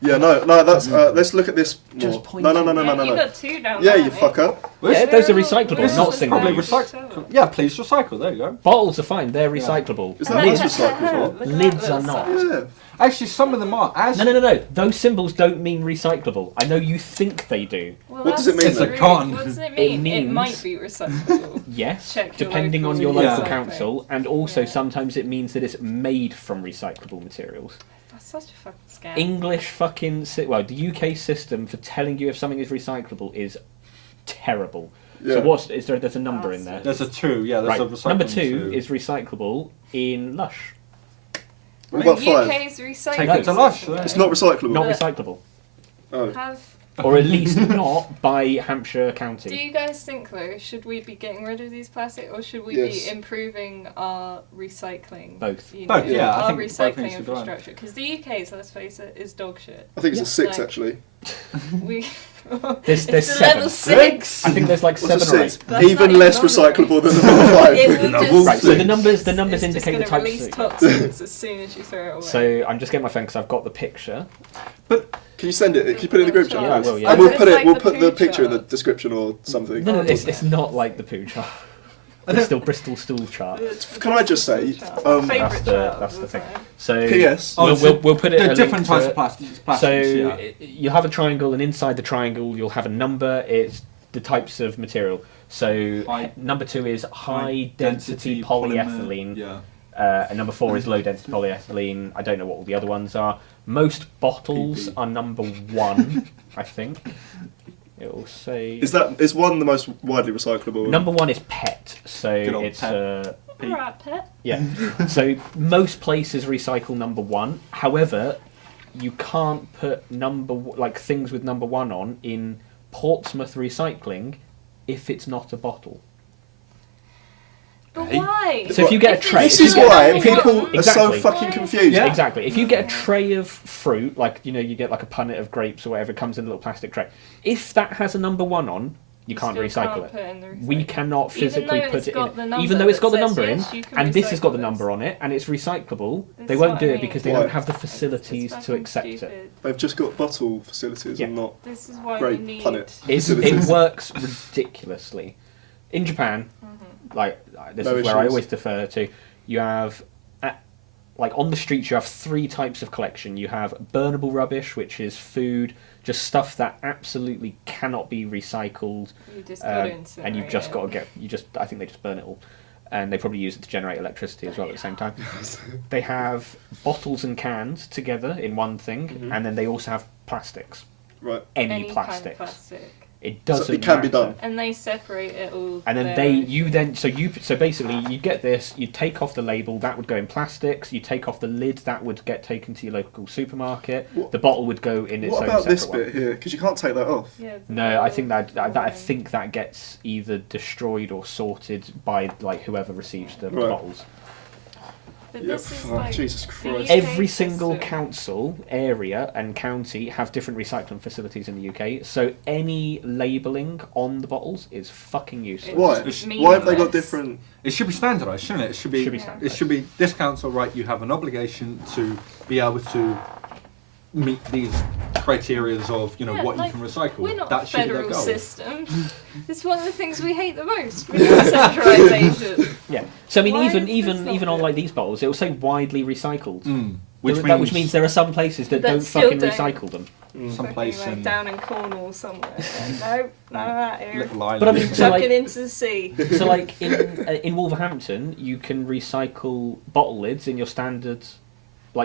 Yeah, no, that's. Let's look at this more. Just point No. Yeah, you got two down Yeah, there, you mate. fucker. Yeah, those are recyclable, This not is single how Probably use. you recycle. tell. Yeah, please recycle. There you go. Bottles are fine, they're recyclable. Is that what's recyclable? Look at Lids that are little not. sign. Yeah. Actually, some of them are. As No. Those symbols don't mean recyclable. I know you think they do. Well, What does it that's mean It's a then? con. What does it It mean? It, means- might be recyclable. Yes, Check your depending on local your local recycling. council, and also Yeah. sometimes it means that it's made from recyclable materials. That's such a fucking scam. English fucking... Well, the UK system for telling you if something is recyclable is terrible. Yeah. So there's a number in there. there's a 2, yeah. There's Right, a recycling number 2 2. is recyclable in Lush. What about 5? UK's recycling Take it to Lush, system yeah. It's not recyclable. Not But- recyclable. Oh. Have Or at least not by Hampshire Do County. you guys think though, should we be getting rid of these plastic or should we Yes. be improving our recycling? Both. You Both, know, yeah, I our think both recycling needs to go on. infrastructure. Because the UK's, let's face it, is dog shit. I think it's a 6 Like- actually. We. There's it's a 7. level 6. I think there's like What's a 7 or 8. 6? That's Even not less even recyclable than the number 5. It will No, just, we'll Right, so the numbers it's indicate just the gonna types. release toxins as soon as you throw it away. So I'm just getting my phone because I've got the picture. Can you send it? Can you put it in the group chat? Yeah, I please? will, yeah. And we'll It's put it. like We'll the put the poo picture in the chart. description or something. No, it's not like the poo chart. Bristol stool chart. Can I just say, That's Favourite the- chart that's of the the thing. time. So P.S. Oh, we'll put it. There a are link different to types it. of plastics. So Yeah. you have a triangle, and inside the triangle you'll have a number. It's the types of material. So High- number 2 is high density polyethylene. Yeah. And number 4 is low density polyethylene. I don't know what all the other ones are. Most bottles PP. are number 1, I think. It will say Is one the most widely recyclable? number 1 is PET. So Good old it's PET. Alright, pet. yeah. So most places recycle number 1. However, you can't put things with number 1 on in Portsmouth recycling if it's not a bottle. But Hey. why? So if you get a tray, This if is you get- why if you get- people are so Exactly. fucking confused. Yeah. Exactly. If you get a tray of fruit, like you get like a punnet of grapes or whatever, it comes in a little plastic tray. If that has a number 1 on, you can't still recycle can't it. put it in the We recycling. cannot Even physically though put it's it got in, the number even though it's got the that number says, in, yes, you can and this has got the recycle number on it, and it's recyclable. This They is won't what do I it mean. because they Why? don't have the It's facilities to fucking accept it. stupid. They've just got bottle facilities and Yeah. not. This is why Great we need. planet. It Facilities. works ridiculously. In Japan, this No is where I issues. always defer to. You have, on the streets, you have 3 types of collection. You have burnable rubbish, which is food, just stuff that absolutely cannot be recycled, You just got to and you've just got to I think they just burn it all. And they probably use it to generate electricity as well at the same time. They have bottles and cans together in one thing, and then they also have plastics. Right. Any Any plastic. kind of plastic. It doesn't So it can be matter. done. And they separate it all. And then there. so basically you get this, you take off the label, that would go in plastics, you take off the lid, that would get taken to your local supermarket, What- the bottle would go in its What own about separate this one. bit here? Because you can't take that off. Yeah, No, I think that I boring. think that gets either destroyed or sorted by whoever receives the Right. bottles. But Yeah, this is fuck, like Jesus the Christ. UK Every single system. council, area and county have different recycling facilities in the UK, so any labelling on the bottles is fucking useless. Why? It's Why have they got meaningless. different? It should be standardised, shouldn't it? It should be. Should be Yeah. standardised. It should be. This council, right? You have an obligation to be able to meet these criteria of Yeah, what like, you can recycle. We're not that a should be their federal goal. system. It's one of the things we hate the most. We need centralisation. Yeah. So I mean, Why even is this even not even on good? these bottles, it will say widely recycled. Which Which means there are some places that That don't still fucking don't. recycle them. some place Fucking, like, in down in Cornwall somewhere. Like, no, none of that here. little island. But I mean, so Chuck like- it into the sea. So like in Wolverhampton, you can recycle bottle lids in your standard.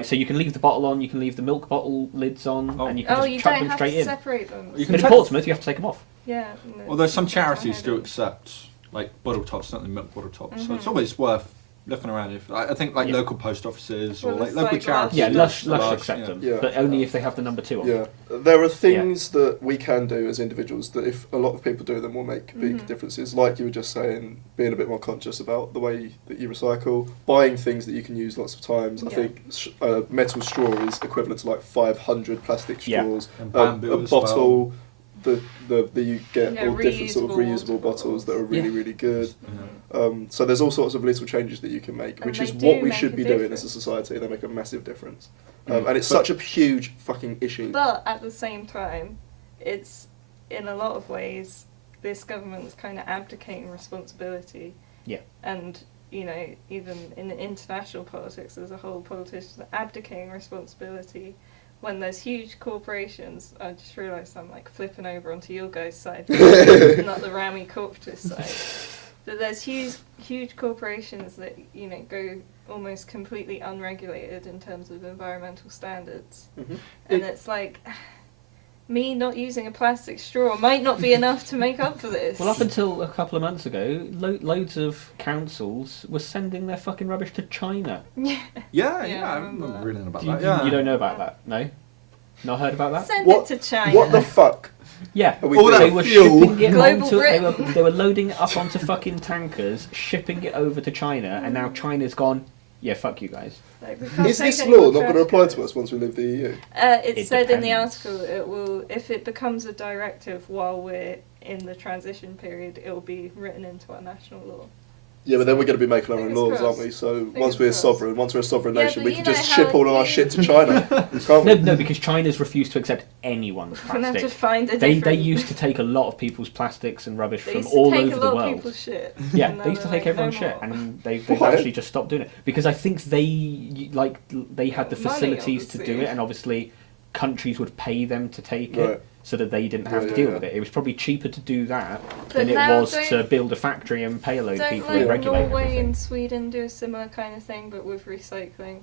So you can leave the bottle on, you can leave the milk bottle lids on, Oh. and you can Oh, just you chuck don't them have straight to in. separate them. You can But in check- Portsmouth, you have to take them off. Yeah. No, Although some that's what I charities heard do of. accept like bottle tops, certainly milk bottle tops. So it's always worth looking around. If I think like local post offices or like local charities. Yeah, Lush accept yeah. them, Yeah. but only if they have the number 2 on. Yeah, there are things that we can do as individuals that if a lot of people do them will make big differences. Like you were just saying, being a bit more conscious about the way that you recycle, buying things that you can use lots of times. I think metal straw is equivalent to like 500 plastic straws. And bamboo a as bottle. well. You get all different sort of reusable bottles that are really good. So there's all sorts of little changes that you can make, And which they is do what we make should a be doing as a difference. society. They make a massive difference, and it's such a huge fucking issue. But at the same time, it's in a lot of ways this government's kind of abdicating responsibility. Yeah. And you know, even in international politics as a whole, politicians are abdicating responsibility. When there's huge corporations, I just realised I'm like flipping over onto your guys' side, not the Rami corporatist side. But there's huge corporations that, you know, go almost completely unregulated in terms of environmental standards. And it's like, me not using a plastic straw might not be enough to make up for this. Well, up until a couple of months ago, loads of councils were sending their fucking rubbish to China. Yeah, I I remember remember reading about You, that. Yeah. you don't know about that? No? Not heard about that? Send What- it to China. What the fuck? Yeah, Are we All doing? they that were fuel. shipping it Global onto. Britain. They were loading it up onto fucking tankers, shipping it over to China, and now China's gone. Yeah, fuck you guys. Like, we can't Is take this any law more not going to trash apply to cans. us once we leave the E EU? It It said in the depends. article it will, if it becomes a directive while we're in the transition period, it will be written into our national law. Yeah, but then we're going to be making our own Fingers laws, crossed. aren't we? So Fingers once we're crossed. sovereign, once we're a sovereign Yeah, nation, but we you can know just how ship all of our you- shit to China, can't No, we? no, because China's refused to accept anyone's We're gonna have to plastic. find a They different. used to take a lot of people's plastics and rubbish They from used to all take over a the lot of world. people's shit. Yeah, And now they used to they're take like, everyone's no shit, more. and they've Why? actually just stopped doing it because I think they had the Money, facilities to do obviously. it, and obviously countries would pay them to take Right. it so that they didn't have Yeah, to deal yeah, with it. It was probably cheaper to do that But than it now was don't- to build a factory and pay a load of Don't people like and regulate Norway everything. and Sweden do a similar kind of thing, but with recycling?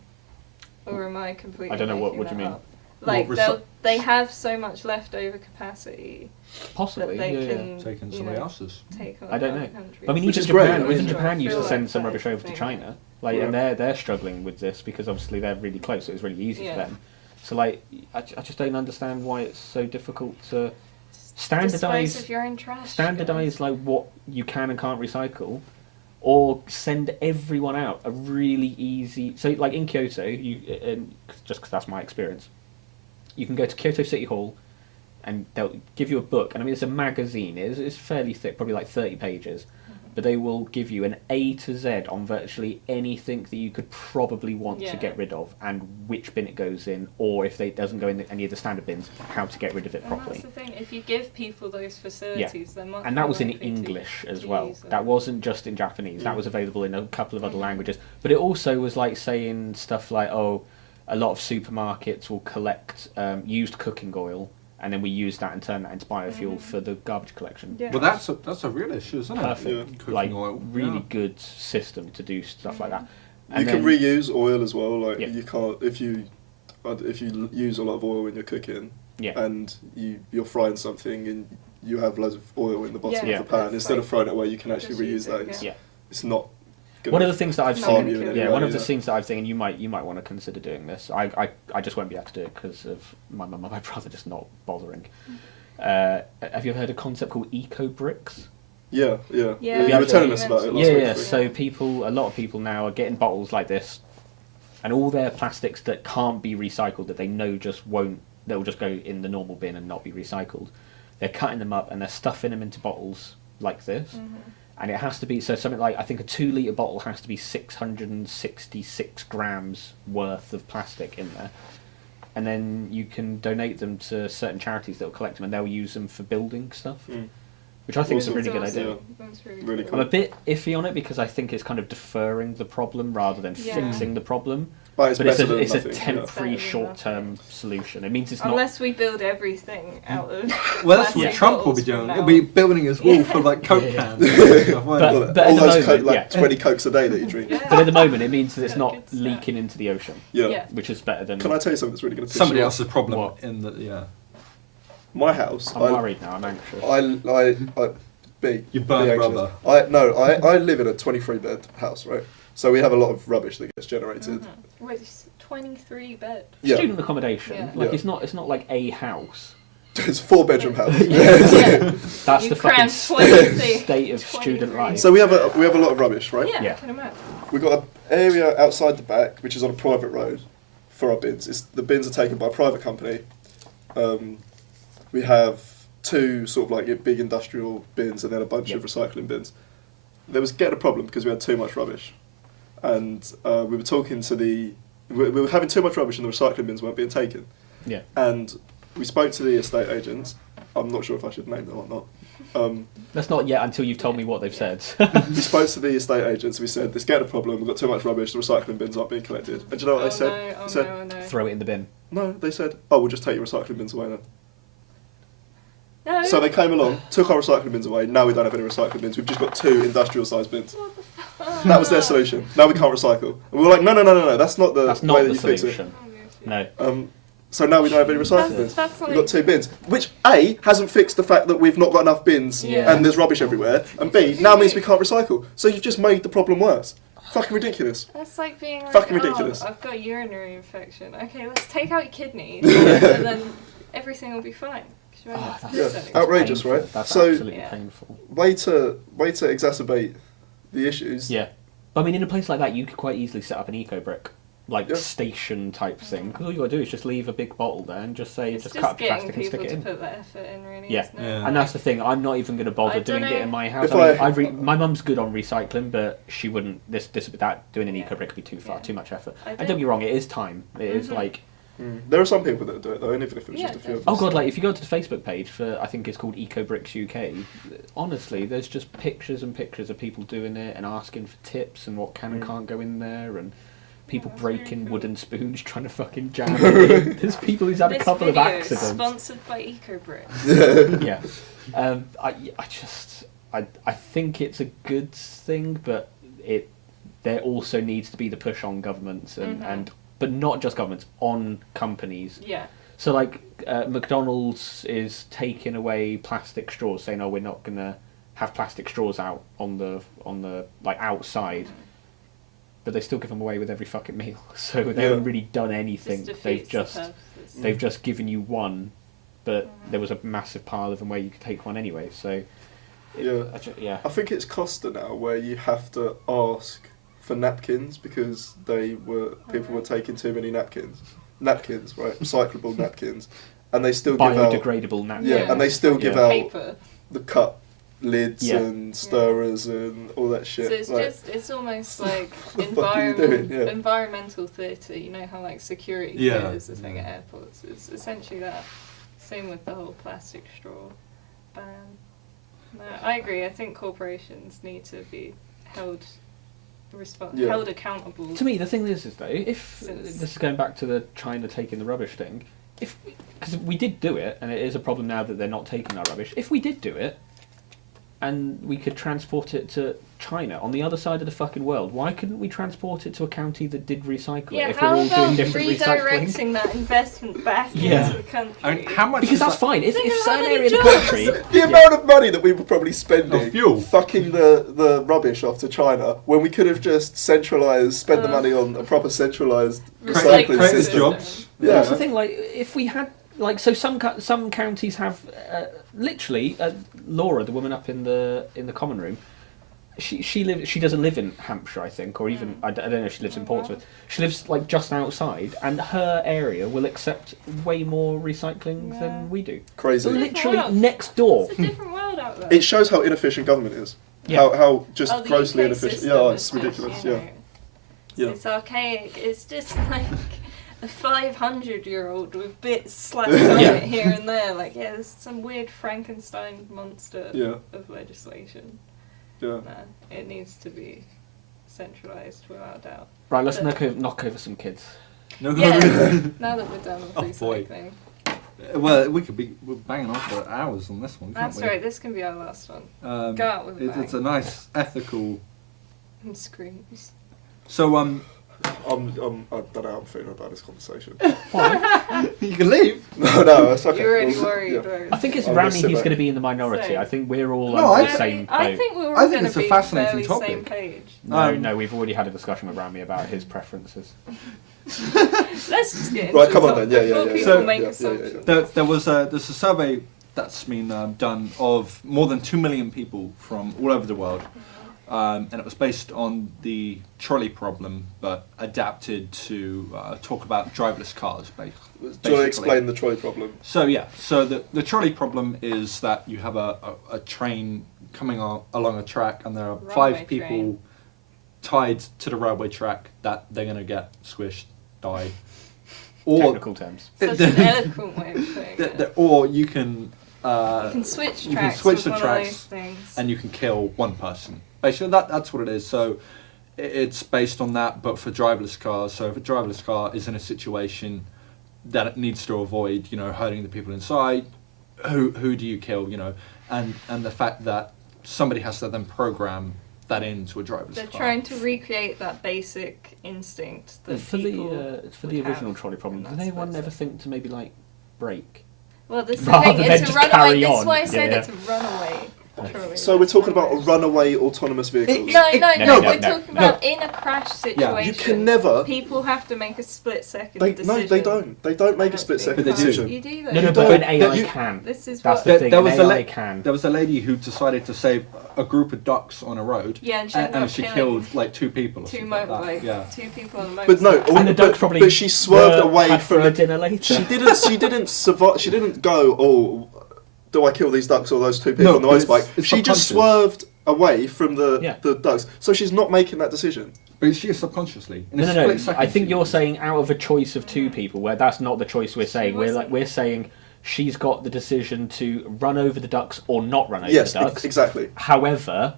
Or am I completely? I don't know what making do you that mean? up? Like What they have so much leftover capacity Possibly, that they yeah, yeah. can Taking you somebody know, else's. take on I don't other know. countries. I mean, Which even is great, Japan, I mean- even Japan used to Feel send like some that rubbish over to thing. China, like, and they're struggling with this because obviously they're really close. So it's really easy Yeah. for them. So like, I just don't understand why it's so difficult to Dispose standardize of your own trash. standardize guys. like what you can and can't recycle, or send everyone out a really easy. So like in Kyoto, just because that's my experience, you can go to Kyoto City Hall, and they'll give you a book. And I mean, it's a magazine. It's fairly thick, probably like 30 pages. But they will give you an A to Z on virtually anything that you could probably want to Yeah. get rid of, and which bin it goes in, or if it doesn't go in any of the standard bins, how to get rid of it And properly. that's the thing. If you give people those facilities, they're much And that more was in likely to- English as to well. use them. That wasn't just in Japanese. That Mm. was available in a couple of other languages. But it also was like saying stuff like, oh, a lot of supermarkets will collect used cooking oil, and then we use that and turn that into biofuel for the garbage collection. Yeah. Well, that's a real issue, isn't it? Perfect. Yeah. Cooking Like, oil. really Yeah. good system to do stuff like that. You And can then- reuse oil as well. Like Yeah. you can't if you use a lot of oil when you're cooking, Yeah. and you're frying something and you have loads of oil in the bottom Yeah. of the pan. It's Instead of like- throwing it away, you can just actually reuse use it, that. It's, yeah. it's not. Gonna One of the things that I've Not seen, gonna kill you. one of the Yeah. things that I've seen, and you might want to consider doing this. I just won't be able to do it because of my mum and my brother just not bothering. Have you ever heard of a concept called eco bricks? Yeah, yeah. Yeah, You were telling you us about it mentioned last Yeah, week. yeah. I think. So a lot of people now are getting bottles like this, and all their plastics that can't be recycled, that they know just won't, they'll just go in the normal bin and not be recycled. They're cutting them up and they're stuffing them into bottles like this, and it has to be something like, I think a 2 litre bottle has to be 666 grams worth of plastic in there. And then you can donate them to certain charities that will collect them, and they'll use them for building stuff, Mm. which I think is a Awesome. really good That's idea. awesome. That's really, Really cool. cool. I'm a bit iffy on it because I think it's kind of deferring the problem rather than Yeah. fixing the problem. But it's But it's better than a nothing. temporary, Better than short-term solution. It means it's not. Unless we build everything out of. Well, that's what plastic Trump will be bottles doing. from He'll now be on. building his wall Yeah. full of like Coke Yeah. cans. And stuff, won't But- he? Well, at all the those moment, like yeah. 20 Cokes a day that you drink. Yeah. But at the moment, it means that it's Yeah, not good stuff. leaking into the ocean, Yeah. Yeah. which is better than. Can I tell you something that's really going to piss Somebody you off? else's problem What? in the My house. I'm worried now. I'm anxious. I B. You burn be anxious. rubber. I live in a 23-bed house, right? So we have a lot of rubbish that gets generated. Wait, 23 bed. Yeah. Student accommodation. Yeah. Like Yeah. it's not like a house. It's a 4-bedroom house. Yeah. That's You the fucking cram 23 state of student life. So we have a lot of rubbish, right? Yeah, Yeah. I can imagine. We've got an area outside the back, which is on a private road, for our bins. The bins are taken by a private company. We have 2 sort of like big industrial bins and then a bunch of recycling bins. There was getting a problem because we had too much rubbish, and we were talking to we were having too much rubbish and the recycling bins weren't being taken. Yeah. And we spoke to the estate agents. I'm not sure if I should name them or not. That's not yet until you've told me what they've said. We spoke to the estate agents. We said, "There's getting a problem. We've got too much rubbish. The recycling bins aren't being collected." And do you know what they said? No, They said, no. Throw it in the bin. No, they said, "Oh, we'll just take your recycling bins away then." No. So they came along, took our recycling bins away. Now we don't have any recycling bins. We've just got 2 industrial-sized bins. What the fuck? That was their solution. Now we can't recycle. And we were like, no. That's not the That's way not that the you fix it. solution. No. So now we don't have any recycling bins. That's We've like- got 2 bins, which A, hasn't fixed the fact that we've not got enough bins Yeah. and there's rubbish everywhere, and B, now means we can't recycle. So you've just made the problem worse. Fucking ridiculous. That's like being like, Fucking ridiculous. Oh, I've got urinary infection. Okay, let's take out your kidneys, and then everything will be fine. 'Cause you won't have to that's- piss Yeah. anymore. Outrageous, Painful. right? That's So- absolutely Yeah. painful. Way to exacerbate the issues. Yeah. I mean, in a place like that, you could quite easily set up an eco-brick, like Yeah. station type thing. Because all you got to do is just leave a big bottle there and just say, It's just just cut up getting plastic and people stick it to in. put the effort in, really. Yeah. Isn't it? Yeah. And that's the thing. I'm not even going to bother I doing dunno. it in my house. If I mean, I- my mum's good on recycling, but she wouldn't. That doing an Yeah. eco-brick would be too far, Yeah. too much effort. I And don't- don't get me wrong, it is time. It is Mhm. like, There are some people that do it though, and even if it's Yeah, just a few of us. oh god, like if you go to the Facebook page for, I think it's called Eco Bricks UK. Honestly, there's just pictures and pictures of people doing it and asking for tips and what can and can't go in there, and people that's very breaking cool. wooden spoons trying to fucking jam it in. There's people who's had This a couple of video is accidents. sponsored by EcoBricks. Yeah. I think it's a good thing, but there also needs to be the push on governments and but not just governments, on companies. Yeah. So like McDonald's is taking away plastic straws, saying, "Oh, we're not gonna have plastic straws out on the like outside," but they still give them away with every fucking meal. So they haven't really done anything. Just They've defeats the just purpose. they've just given you one, but there was a massive pile of them where you could take one anyway. So Yeah. I think it's Costa now where you have to ask for napkins because people were taking too many napkins, right? Recyclable napkins, and they still give out biodegradable napkins. Yeah, and they still give Yeah. out Paper. the cup lids Yeah. and stirrers and all that shit. So it's like, it's almost like the fuck are you doing? Yeah. environmental theatre. You know how like security Yeah. theatre is a thing at airports. It's essentially that. Same with the whole plastic straw ban. No, I agree. I think corporations need to be held held accountable. To me, the thing is though, if Since- this is going back to the China taking the rubbish thing, because we did do it, and it is a problem now that they're not taking our rubbish. If we did do it, and we could transport it to China on the other side of the fucking world, why couldn't we transport it to a county that did recycle Yeah, it? If we're how all doing about different recycling. redirecting that investment back Yeah. into the country? I mean, how much? Because is that's that? fine. If Think of how certain many area of the jobs. country, the amount of money that we were probably spending Oh, fuel. fucking the rubbish off to China when we could have just spent the money on a proper centralised recycling Create system. jobs. Yeah. that's the thing. Like, if we had, like, so some counties have literally. Laura, the woman up in the common room, she doesn't live in Hampshire, I think, or even I don't know if she lives in Portsmouth. She lives like just outside, and her area will accept way more recycling than we do. Crazy. Literally Wow. next door. It's a different world out there. It shows how inefficient government is. Yeah. How just Oh, the grossly UK inefficient. system Yeah, is it's just, ridiculous. you Yeah. know, Yeah. It's archaic. It's just like a 500-year-old with bits slapped on Yeah. it here and there. Like, yeah, there's some weird Frankenstein monster Yeah. of legislation. Yeah. No, it needs to be centralised without doubt. Right, let's knock over some kids. No, Yeah, now that we're done with Oh, boy. recycling. Well, we're banging on for hours on this one, can't That's we? right, this can be our last one. Um, Go out with a it's a bang. nice ethical. And screams. So I don't know how I'm feeling about this conversation. You can leave. No, it's okay. You're already worried. Yeah. I think it's I'll Rami just sit who's back. going to be in the minority. So- I think we're all No, on I the same boat. I think we're I all think going it's to a be fascinating fairly same topic. page. No, we've already had a discussion with Rami about his preferences. Let's just get into Right, come the on topic then. Yeah, before yeah, yeah. people So- make yeah, assumptions. There's a survey that's been done of more than 2 million people from all over the world, and it was based on the trolley problem, but adapted to talk about driverless cars. Do you want to basically. explain the trolley problem? So the trolley problem is that you have a train coming along a track, and there are Runway 5 people train. tied to the railway track that they're going to get squished, die, or Technical terms. Such an eloquent way of putting it. or you can You can switch you can tracks switch with the one tracks of those things. and you can kill one person. Basically, that's what it is. So it's based on that, but for driverless cars. So if a driverless car is in a situation that it needs to avoid, hurting the people inside, who do you kill? And the fact that somebody has to then program that into a driverless They're car. trying to recreate that basic instinct that For people the would original have trolley problem, in did that anyone split ever second. think to maybe like brake? Well, this is the Rather thing. than It's a just runaway. carry This is on. why I said Yeah, it's a runaway. Trolley. So we're talking about a runaway autonomous vehicle. No, No, we're no. talking about in a crash situation. You can never. People have to make a split second No, decision. they don't. They don't make a split second But they do. decision. You do though. No, You but don't- an AI you- can. This is That's what. the thing. There An was a AI la- can. There was a lady who decided to save a group of ducks on a road, Yeah, and she ended up she killing killed like 2 people. Or two something like that. motorbike. Yeah. 2 people on a motorbike. But no, And the ducks probably but she swerved were away had from for a the. dinner later. She didn't survive. She didn't go. Oh, do I kill these ducks or those 2 people No, on the but motorbike? it's She just subconscious. swerved away from the ducks. So she's not making that decision. But she is subconsciously. In a No. split second I think she you're is. saying out of a choice of 2 people, where that's not the choice we're saying. wasn't- We're saying she's got the decision to run over the ducks or not run over Yes, the ducks. exactly. However,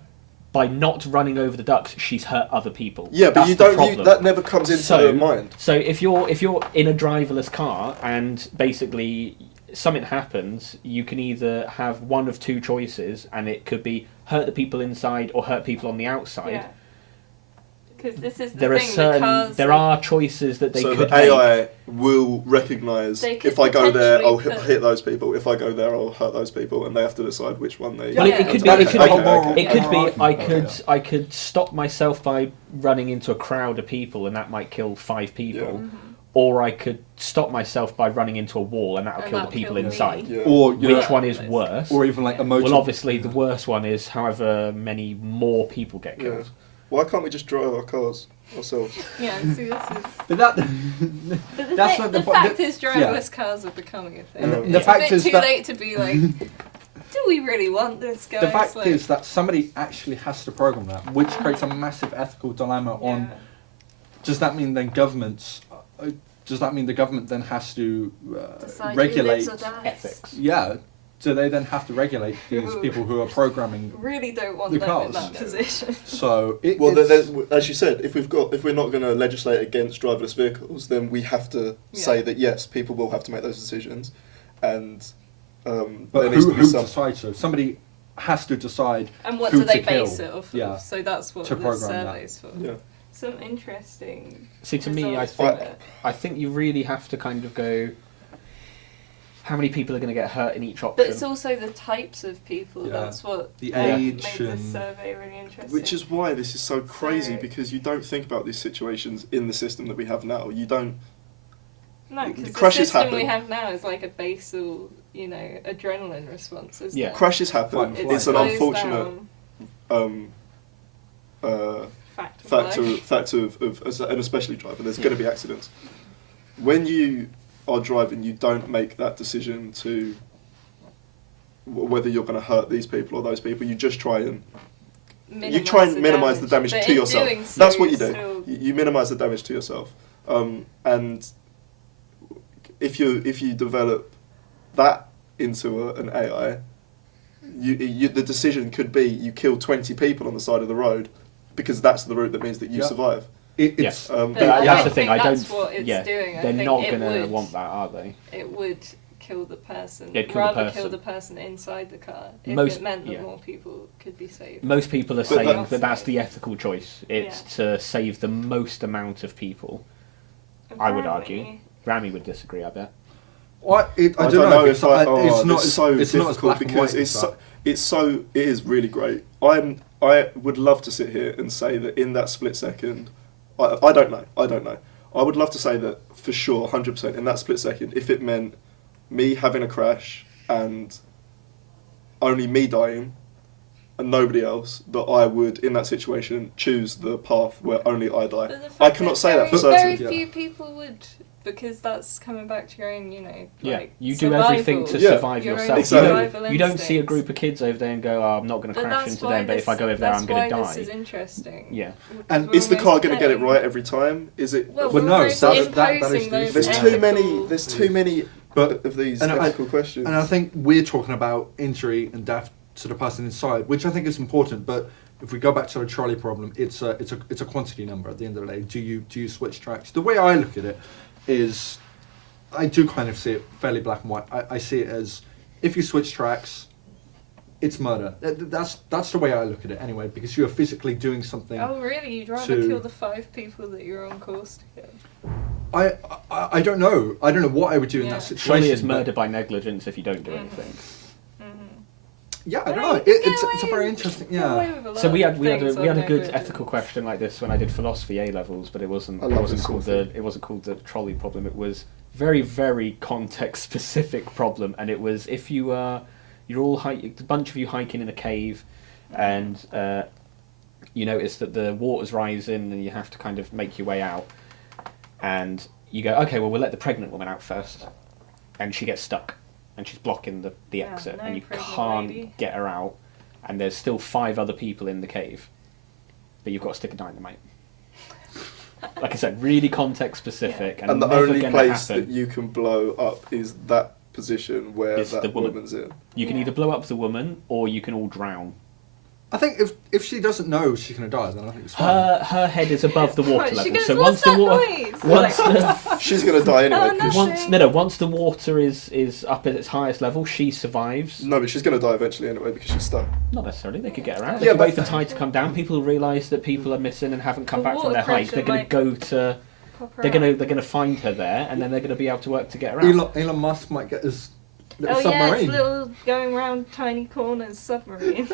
by not running over the ducks, she's hurt other people. Yeah, but That's you the don't. problem. That never comes into So- mind. So if you're in a driverless car and basically something happens, you can either have one of 2 choices, and it could be hurt the people inside or hurt people on the outside. Yeah. Because this is the There are thing. certain there are choices that they So could the AI will recognise They could if I go there, I'll potentially put- hit those people. If I go there, I'll hurt those people, and they have to decide which one they. Well, Yeah. it could be. Okay, It could okay, be. okay. It could be. Yeah. I could stop myself by running into a crowd of people, and that might kill 5 people. Yeah. Or I could stop myself by running into a wall, and that'll And kill the that'll people kill me. inside. Yeah. Or Which one is worse? or even like a motor. Well, obviously, the worst one is however many more people get Yeah. killed. Why can't we just drive our cars ourselves? Yeah, see, this is. But that. But the, That's thing, not the the point. fact is, driverless cars are becoming a thing. And It's the a fact bit is too that- late to be like, do we really want this, guys? The fact Like, is that somebody actually has to program that, which creates a massive ethical dilemma on. yeah. Does that mean then governments? Does that mean the government then has to Decide regulate? who lives or dies. Ethics. Yeah. Do they then have to regulate these people who are programming? Really don't want The them in cars. that position. So Well, it's, as you said, if we're not going to legislate against driverless vehicles, then we have to say Yeah. that yes, people will have to make those decisions, and there but needs who to be some. decides so? Somebody has to decide. And what Who do they to kill. base it off Yeah. of? So that's what To the program that. survey's for. Yeah. Some interesting. See, to me, I results think there. I think you really have to kind of go. How many people are going to get hurt in each But option? it's also the types of people. Yeah. That's what The made age this and- survey really interesting. Which is why this is so crazy, So- because you don't think about these situations in the system that we have now. You don't. no, because the crashes system happen. we have now is like a basal, adrenaline response. Isn't Yeah. it? Crashes happen. Fine, It fine. It's an slows unfortunate down. Fact of life. factor of and especially driving. There's going to be accidents. When you are driving, you don't make that decision to whether you're going to hurt these people or those people. You just try and minimise the damage But to in yourself. doing so, That's what you you're do. still- You minimise the damage to yourself. And if you develop that into an AI, the decision could be you kill 20 people on the side of the road because that's the route that means that you Yeah. survive. It's But But But I that's don't the thing. think I that's don't. what it's yeah, doing. I they're think not it going to would- want that, are they? It would kill the person, Yeah, kill the rather person. kill the person inside the car if Most- it meant that yeah. more people could be saved. Most people are But saying that- that that's the ethical choice. It's to save the most amount of people. I would argue. Apparently. Rami would disagree, I bet. Well, I I don't know. if I. Oh, it's not. it's so it's not as difficult black and because white it's as so, that. it's so. It is really great. I would love to sit here and say that in that split second, I don't know. I don't know. I would love to say that for sure, 100% in that split second, if it meant me having a crash and only me dying and nobody else, that I would in that situation choose the path where only I die. But the fact I cannot say that for very certain. few people would, because that's coming back to your own, Yeah, like, you do survival. everything to Yeah. survive Your own yourself. Exactly. You don't see a instincts. group of kids over there and go, "Oh, I'm not going to But crash that's into why them, but if I go over there, I'm going to That's why die." this is interesting. Yeah. And We're is the car almost going to get it getting- right every time? Is it? Well, Well, we're no, almost that is imposing the those issue. There's too ethical- many. There's too many But of these and I- ethical questions. And I think we're talking about injury and death to the person inside, which I think is important. But if we go back to the trolley problem, it's a quantity number at the end of the day. Do you switch tracks? The way I look at it is, I do kind of see it fairly black and white. I see it as, if you switch tracks, it's murder. That's the way I look at it anyway, because you are physically doing something. Oh, really? You'd rather to- kill the 5 people that you're on course to kill? I don't know. I don't know what I would do in Yeah. that situation. Surely it's but- murder by negligence if you don't do Mhm. anything. Yeah, I don't Yeah, know. you can It's get a away- very interesting. get away Yeah. with a lot So we had of we had things a we had a on good negligence. ethical question like this when I did philosophy A levels, but it wasn't I it love wasn't this called sort of the it wasn't called the trolley problem. It was very context specific problem, and it was if you you're all a bunch of you hiking in a cave, and you notice that the water's rising and you have to kind of make your way out, and you go, okay, well we'll let the pregnant woman out first, and she gets stuck and she's blocking the Yeah, exit, no and you pregnant can't lady. get her out, and there's still 5 other people in the cave, but you've got to stick a dynamite. Like I said, really context specific, and the never only gonna place happen. that you can blow up is that position where Is the that woman. woman's in. You can Yeah. either blow up the woman or you can all drown. I think if she doesn't know she's gonna die, then I think it's fine. Her head is above the water Right, she level, goes, so "What's once the that water, noise?" once Like, the She's gonna die anyway. Oh, 'cause no. once the water is up at its highest level, she survives. no, but she's gonna die eventually anyway because she's stuck. Not necessarily. They could get her out. They Yeah, could but- wait for tide to come down. People will realise that people are missing and haven't come The back from water their hike. They're pressure going to might go to. pop her They're going to out. they're going to find her there, and then they're going to be able to work to get her out. Elon Musk might get his little Oh yeah, submarine. it's little going round tiny corners submarine.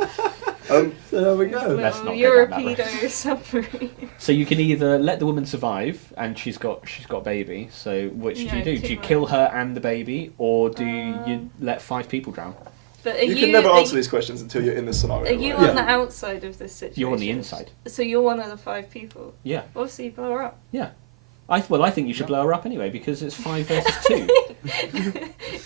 Um, So there we It's go. Let's little not go down that road. Europedo submarine. So you can either let the woman survive, and she's got a baby. So which Yeah, do you do? Do you too kill much. her and the baby, or do you Um, let 5 people drown? But are you can never are answer these questions until you're in this scenario. Are you right? on the outside of this situation? You're on the inside. So you're one of the 5 people. Yeah. Obviously, you blow her up. Yeah. I think you should blow her up anyway because it's 5 versus 2.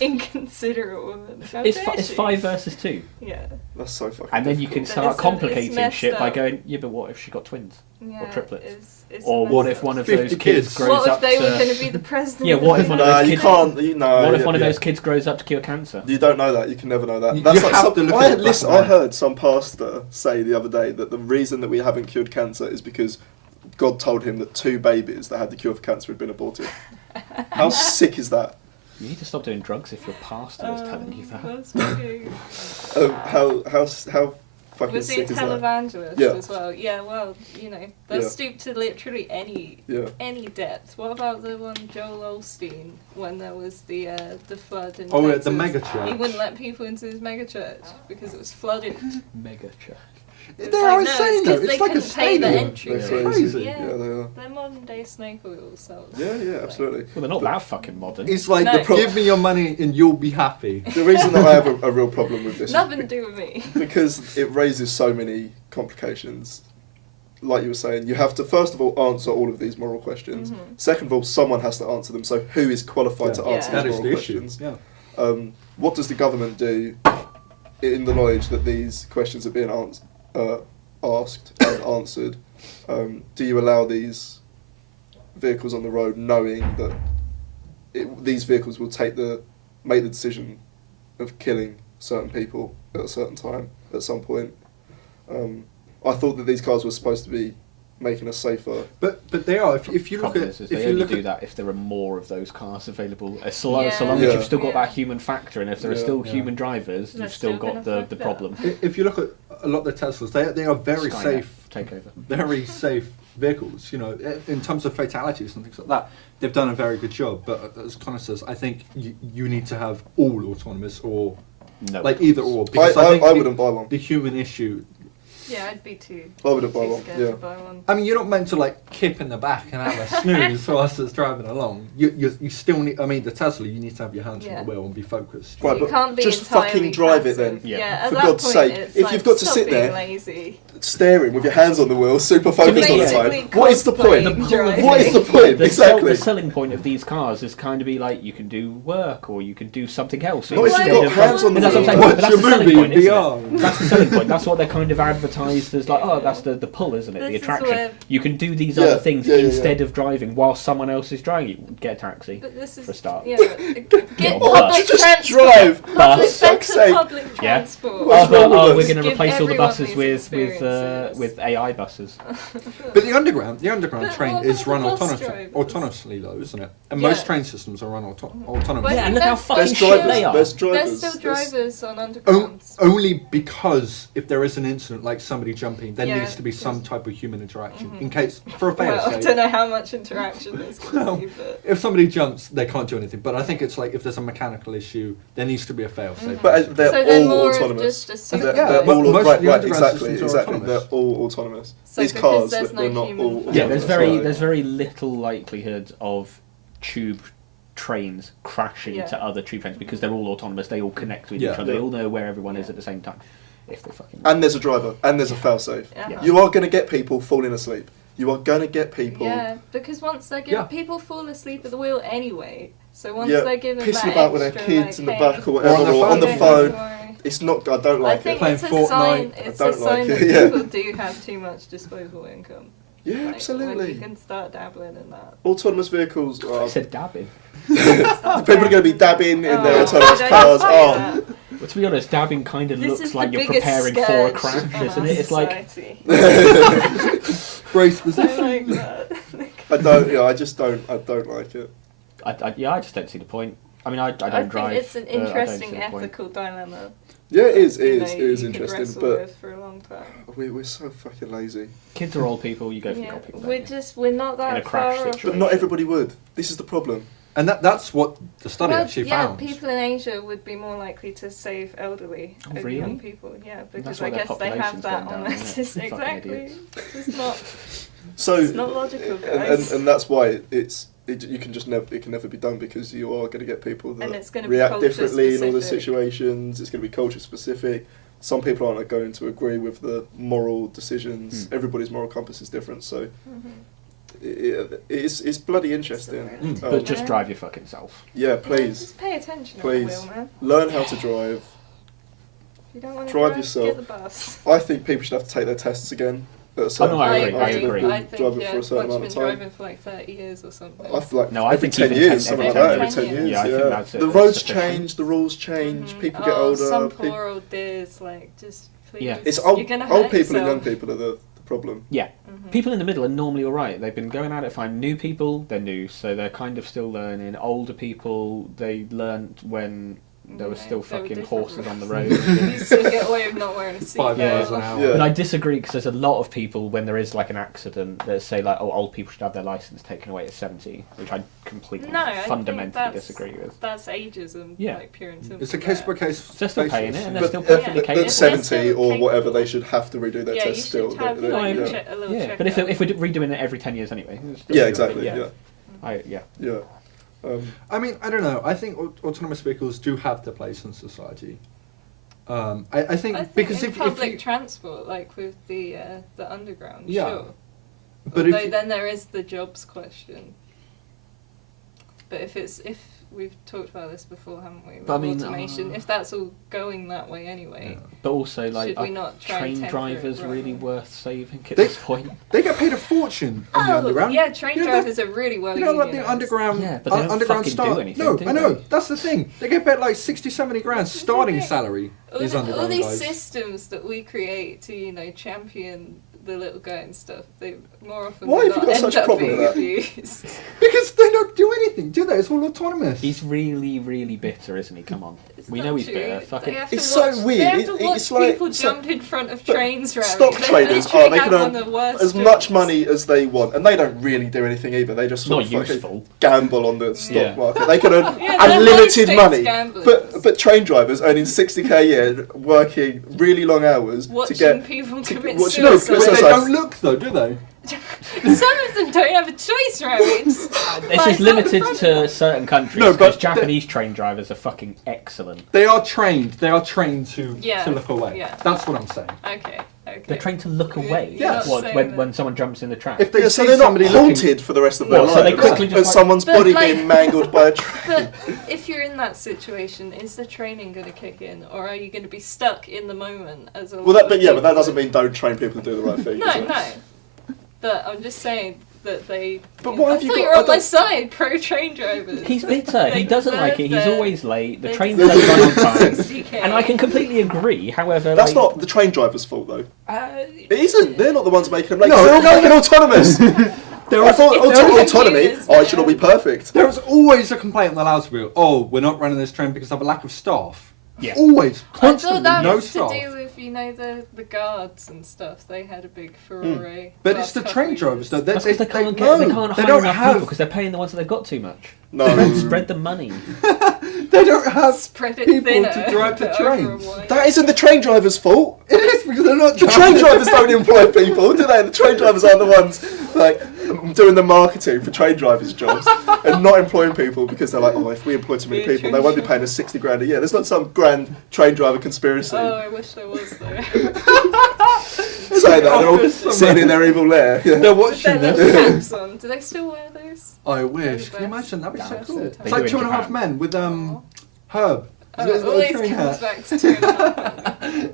Inconsiderate woman. How It's dare it's she? 5 versus 2, Yeah. That's so fucking. and then you can difficult. start it's complicating messed shit by up. going, yeah, but what if she got twins? Yeah. triplets. It's Or messed what if up. one of 50 those kids kids. grows What if up they to? were going to be the president? Yeah, what if one of Nah, those you kids? can't. You know. What if one of yeah. those kids grows up to cure cancer? You don't know that. You can never know that. You That's have like some, to look I, at it black listen, and I white. heard some pastor say the other day that the reason that we haven't cured cancer is because God told him that 2 babies that had the cure for cancer had been aborted. How sick is that? You need to stop doing drugs if your pastor is telling you that. That's really... How fucking Was he a sick is that? televangelist Yeah. as well? Yeah, well, they'll Yeah. stoop to literally Yeah. any depth. What about the one Joel Osteen when there was the flood in Oh, yeah, Texas? the mega He church. wouldn't let people into his mega church because it was flooded. Mega church. It's They like, are no, insane it's though. 'cause It's they like a couldn't pay the stadium. entry. They're It's crazy. crazy. Yeah. Yeah, they are. They're modern day snake oil cells. Yeah, absolutely. Well, they're not that fucking modern. It's like, No. give me your money and you'll be happy. The reason that I have a real problem with this Nothing to is do with me. because it raises so many complications. Like you were saying, you have to first of all answer all of these moral questions. Mhm. Second of all, someone has to answer them. So who is qualified to Yeah. answer That these is moral the issue. questions? Yeah. What does the government do in the knowledge that these questions are being asked and answered? Do you allow these vehicles on the road knowing that these vehicles will make the decision of killing certain people at a certain time, at some point? I thought that these cars were supposed to be making us safer. But they are. If you look Problem at is if they you only look do at that if there are more of those cars available. So long as Yeah. you've still got that human factor, and if there are still Yeah. human drivers, They're you've still still got gonna the fuck it problem. if you look at a lot of the Teslas, they are very Skynet safe, takeover. very safe vehicles. You know, in terms of fatalities and things like that, they've done a very good job. But as Connor says, I think you need to have all autonomous or No, like either or. Because I think I wouldn't buy one. the human issue. Yeah, I'd be too. I wouldn't buy too one. scared Yeah. to buy one. I mean, you're not meant to like kip in the back and have a snooze whilst it's driving along. You still need. I mean, the Tesla, you need to have your hands on Yeah. the wheel and be focused. Right, You but can't be just entirely fucking drive it then. passive. Yeah. Yeah, at For that God's point, sake, it's if like, you've got to stop sit being there- lazy. Staring with your hands on the wheel, super focused all the Basically time. What is the point? cosplaying driving. What is the point? The Exactly. selling point of these cars is kind of be like you can do work or you can do something else. Not if you've instead got of- hands on the But that's what I'm saying, wheel. but Watch that's your the selling movie point, in isn't VR. it? That's the selling point. That's what they're kind of advertised as, like, oh, that's the pull, isn't it? The This is attraction. where- You can do these Yeah, other things yeah, yeah, instead of driving while someone else is driving. You get a taxi But this is for a start. Yeah, get Why don't public you just transport. drive? Bus. Public, Fuck's better sake. public Yeah. transport. What's wrong with us? We're going to Give replace all the everyone buses these with experiences. AI buses. But the underground But train what is about run the bus autonomously, though, isn't it? And Yeah. most train systems are run autonomously. But Yeah, and look how that's- fucking There's shit drivers. they are. There's There's drivers. still There's- drivers on undergrounds. Only because if there is an incident like somebody jumping, there Yeah, needs to be some because- type of human interaction Mhm. in case for a Well, I fail-safe. don't know how much interaction there's going Well, to be, but If somebody jumps, they can't do anything. But I think it's like if there's a mechanical issue, there needs to be a fail-safe. But they're so they're all more autonomous. of just a They're- super. yeah, They're but all most of right, the right, underground exactly, systems are exactly. autonomous. They're all autonomous. So These because cars, there's they're no not human all. factor. Yeah, autonomous, there's right. very little likelihood of tube trains crashing Yeah. to other tube trains because they're all autonomous. They all connect with each Yeah. other. They Yeah. all know where everyone is Yeah. at the same time. If they fucking. And there's a driver, and there's a fail-safe. Yeah. You are going to get people falling asleep. You are going to get people Yeah, because once they're given, Yeah. people fall asleep at the wheel anyway. So once yeah, they're given pissing that about with their extra, kids like, in the hey, back or whatever, on the or on the don't phone. worry. It's not. I don't I like think it. Playing it's a Fortnite. sign. I It's don't a sign like that it, yeah. people do have too much disposable income. Yeah, Like, when absolutely. you can start dabbling in that. Autonomous vehicles. I said dabbing. People are going to be dabbing in their Oh, autonomous don't cars. say Oh, that. Well, to be honest, dabbing kind of This looks is like the you're biggest preparing for a scourge crash, of isn't our it? It's like society. Brace I position. like that. I don't. Yeah, I just don't. I don't like it. I just don't see the point. I mean, I don't I think drive. it's an I don't see interesting the point. ethical dilemma. Yeah, it is. you It know, is. It is you could interesting, wrestle but with for a long time. we're so fucking lazy. Kids are old people. You go for the Yeah, old people. don't you? we're not In that a crash far off. situation. But not everybody would. This is the problem. And that's what the study Well, actually yeah, found. people in Asia would be more likely to save elderly Oh, over really? young people. Yeah, because why I their guess they have population's that going on down, their isn't it? system. Fucking Exactly. idiots. It's not. So It's not logical, guys. and that's why you can just never it can never be done because you are going to get people And that it's gonna be react culture differently in all the specific. situations. It's going to be culture specific. Some people aren't going to agree with the moral decisions. Everybody's moral compass is different, so it's bloody interesting. Mm. But just drive your fucking self. Yeah, Yeah, please just pay attention Please. on the wheel, man. learn how to drive. If you don't want to Drive drive, yourself. get the bus. I think people should have to take their tests again at a certain no, I point agree, I after they've agree. been I think, driving yeah, for a certain once amount you've of been time. driving for like 30 years or something. I feel like No, I every think 10 even years, 10 something like every that. Every 10 10 years. years, Yeah, I think that's the that's roads sufficient. change, the rules change, Mhm. people get Oh, older. some peop- poor old dears, like, just please. Yeah. It's You're old, gonna old hurt people and young yourself. people are the problem. Yeah. Mhm. People in the middle are normally all right. They've been going at it fine. New people, they're new, so they're kind of still learning. Older people, they learned when there was Yeah, still there were fucking different horses on the rules. road. You still get away with not wearing a 5 seatbelt. miles an hour. Yeah. But I disagree because there's a lot of people when there is like an accident that say like, oh, old people should have their license taken away at 70, which I completely No, I think fundamentally that's- disagree with. That's ageism, Yeah. like pure and simple. It's a case by case. They're still paying it, and they're But still at, perfectly Yeah. capable. at 70 They're or still whatever, they capable. should have to redo their Yeah, you test still. should have They- like, yeah. a little Yeah, check. but if we're redoing it every 10 years anyway. it's still Yeah, good, exactly. but Yeah, yeah. yeah. I mean, I don't know. I think autonomous vehicles do have their place in society. I think I think because in if public you, transport, like with the underground, Yeah. sure. but Although if you, then there is the jobs question. But if we've talked about this before, haven't we? With But I mean, automation. If that's all going that way anyway, But also, like, should we are not try train and temper drivers it really wrong? worth saving at They- this point? they get paid a fortune on the Oh, underground. yeah, train You know, drivers are really well You know, like the unionised. underground, Yeah, but they don't underground fucking do start. anything, no, do I know. they? That's the thing. They get paid like 60, 70 grand starting thing. salary. These all underground these guys. systems that we create to, champion the little guy and stuff, they more often Why than have you not got end such a up problem with being that? abused. Because they don't do anything, do they? It's all autonomous. He's really, really bitter, isn't he? Come on. It's We not know he's true. bitter. Fucking. They have to It's so watch, weird. They have It- to it's watch like- people so- jumped in front of but trains around. stock They traders literally they have can one earn of the worst as much jobs. money as they want, and they don't really do anything either. They just sort Not of fucking useful. gamble on the stock Yeah. market. They can earn Yeah, they're unlimited high-stakes money. gamblers. But train drivers earning 60k a year, working really long hours Watching to get. people to- commit watch- no, But suicide. it's they just don't look though, do they? Some of them don't have a choice, right? This Like, is limited not to certain countries. No, because but Japanese train drivers are fucking excellent. They are trained. They are trained to Yeah, look away. yeah. That's what I'm saying. Okay. They're trained to look away. Yes. What, Saying when, that. when someone jumps in the track. If they Yeah, so see they're not somebody haunted looking, for the rest of their What, life. so they quickly just and like- someone's But body like- being mangled by a train. But if you're in that situation, is the training going to kick in, or are you going to be stuck in the moment as a Well, lot of but that people? doesn't mean don't train people to do the right thing. No, does it? no. But I'm just saying that they. But you why know, have you I thought got- you were I on my don't- side, pro train drivers. He's bitter. They He doesn't like it. deserve He's their- always late. The they trains deserve don't run on their time. 60K. And I can completely agree. However, That's like, not the train driver's fault, though. It It isn't. They're not the ones making them late. No, They're all no, fucking autonomous. there I was, thought If they're autonomy. computers, Oh, it should all be perfect. there was always a complaint on the loudspeaker. Oh, we're not running this train because of a lack of staff. Yeah. Always, I constantly, thought that no was staff. to do with, you know, the guards and stuff. They had a big furore. But last it's the couple train of drivers years. though. That's because they can't no, they can't they hire don't enough have. people because they're paying the ones that they've got too much. No. Spread the money. They don't have Spread it people thinner to drive the over a trains. wide- That isn't the train driver's fault. It is because they're not The train drivers don't employ people, do they? The train drivers aren't the ones like doing the marketing for train drivers' jobs and not employing people because they're like, oh, if we employ too many people, they won't be paying us 60 grand a year. There's not some grand train driver conspiracy. Oh, I wish there was though. Saying that they're all Office sitting in their evil lair. Yeah. They're With watching their this. little caps on. Do they still wear those? I wish. Can you best. imagine? That'd be so That's cool. it. It's They like do in 2.5 Japan. Men with Aw. Herb. Oh, Is it it a always train comes hat? back to 2.5.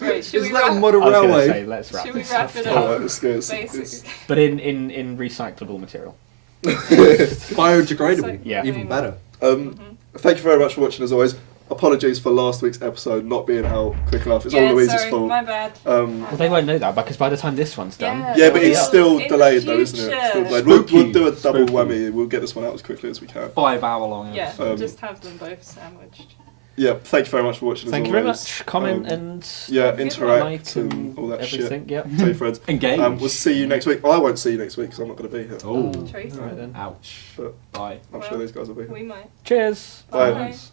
Right, should Is we that a wrap? model I was going to railway? say, let's wrap Should we this wrap up. it Oh, up? it's good. Basically. But in recyclable material. Biodegradable. Yeah. Even better. Thank you very much for watching as always. Apologies for last week's episode not being out quick enough. It's all Yeah, Louise's sorry, fault. my bad. Well, they won't know that because by the time this one's done, Yeah. Yeah, but it'll it's be up. still In the delayed though, isn't it? future. Still delayed. Spooky. We'll do a double Spooky. whammy. We'll get this one out as quickly as we can. 5 hour long. Yeah, episode. just have them both sandwiched. Yeah, thank you very much for watching as Thank you very always. much. Comment and Yeah, Good interact like and all that everything. shit. Yep. Tell your friends. Engage. We'll see you next week. I won't see you next week because I'm not going to be here. Oh. Tracy. Right then. Ouch. But Bye. I'm sure these guys will be here. We might. Cheers. Bye. Bye. Nice.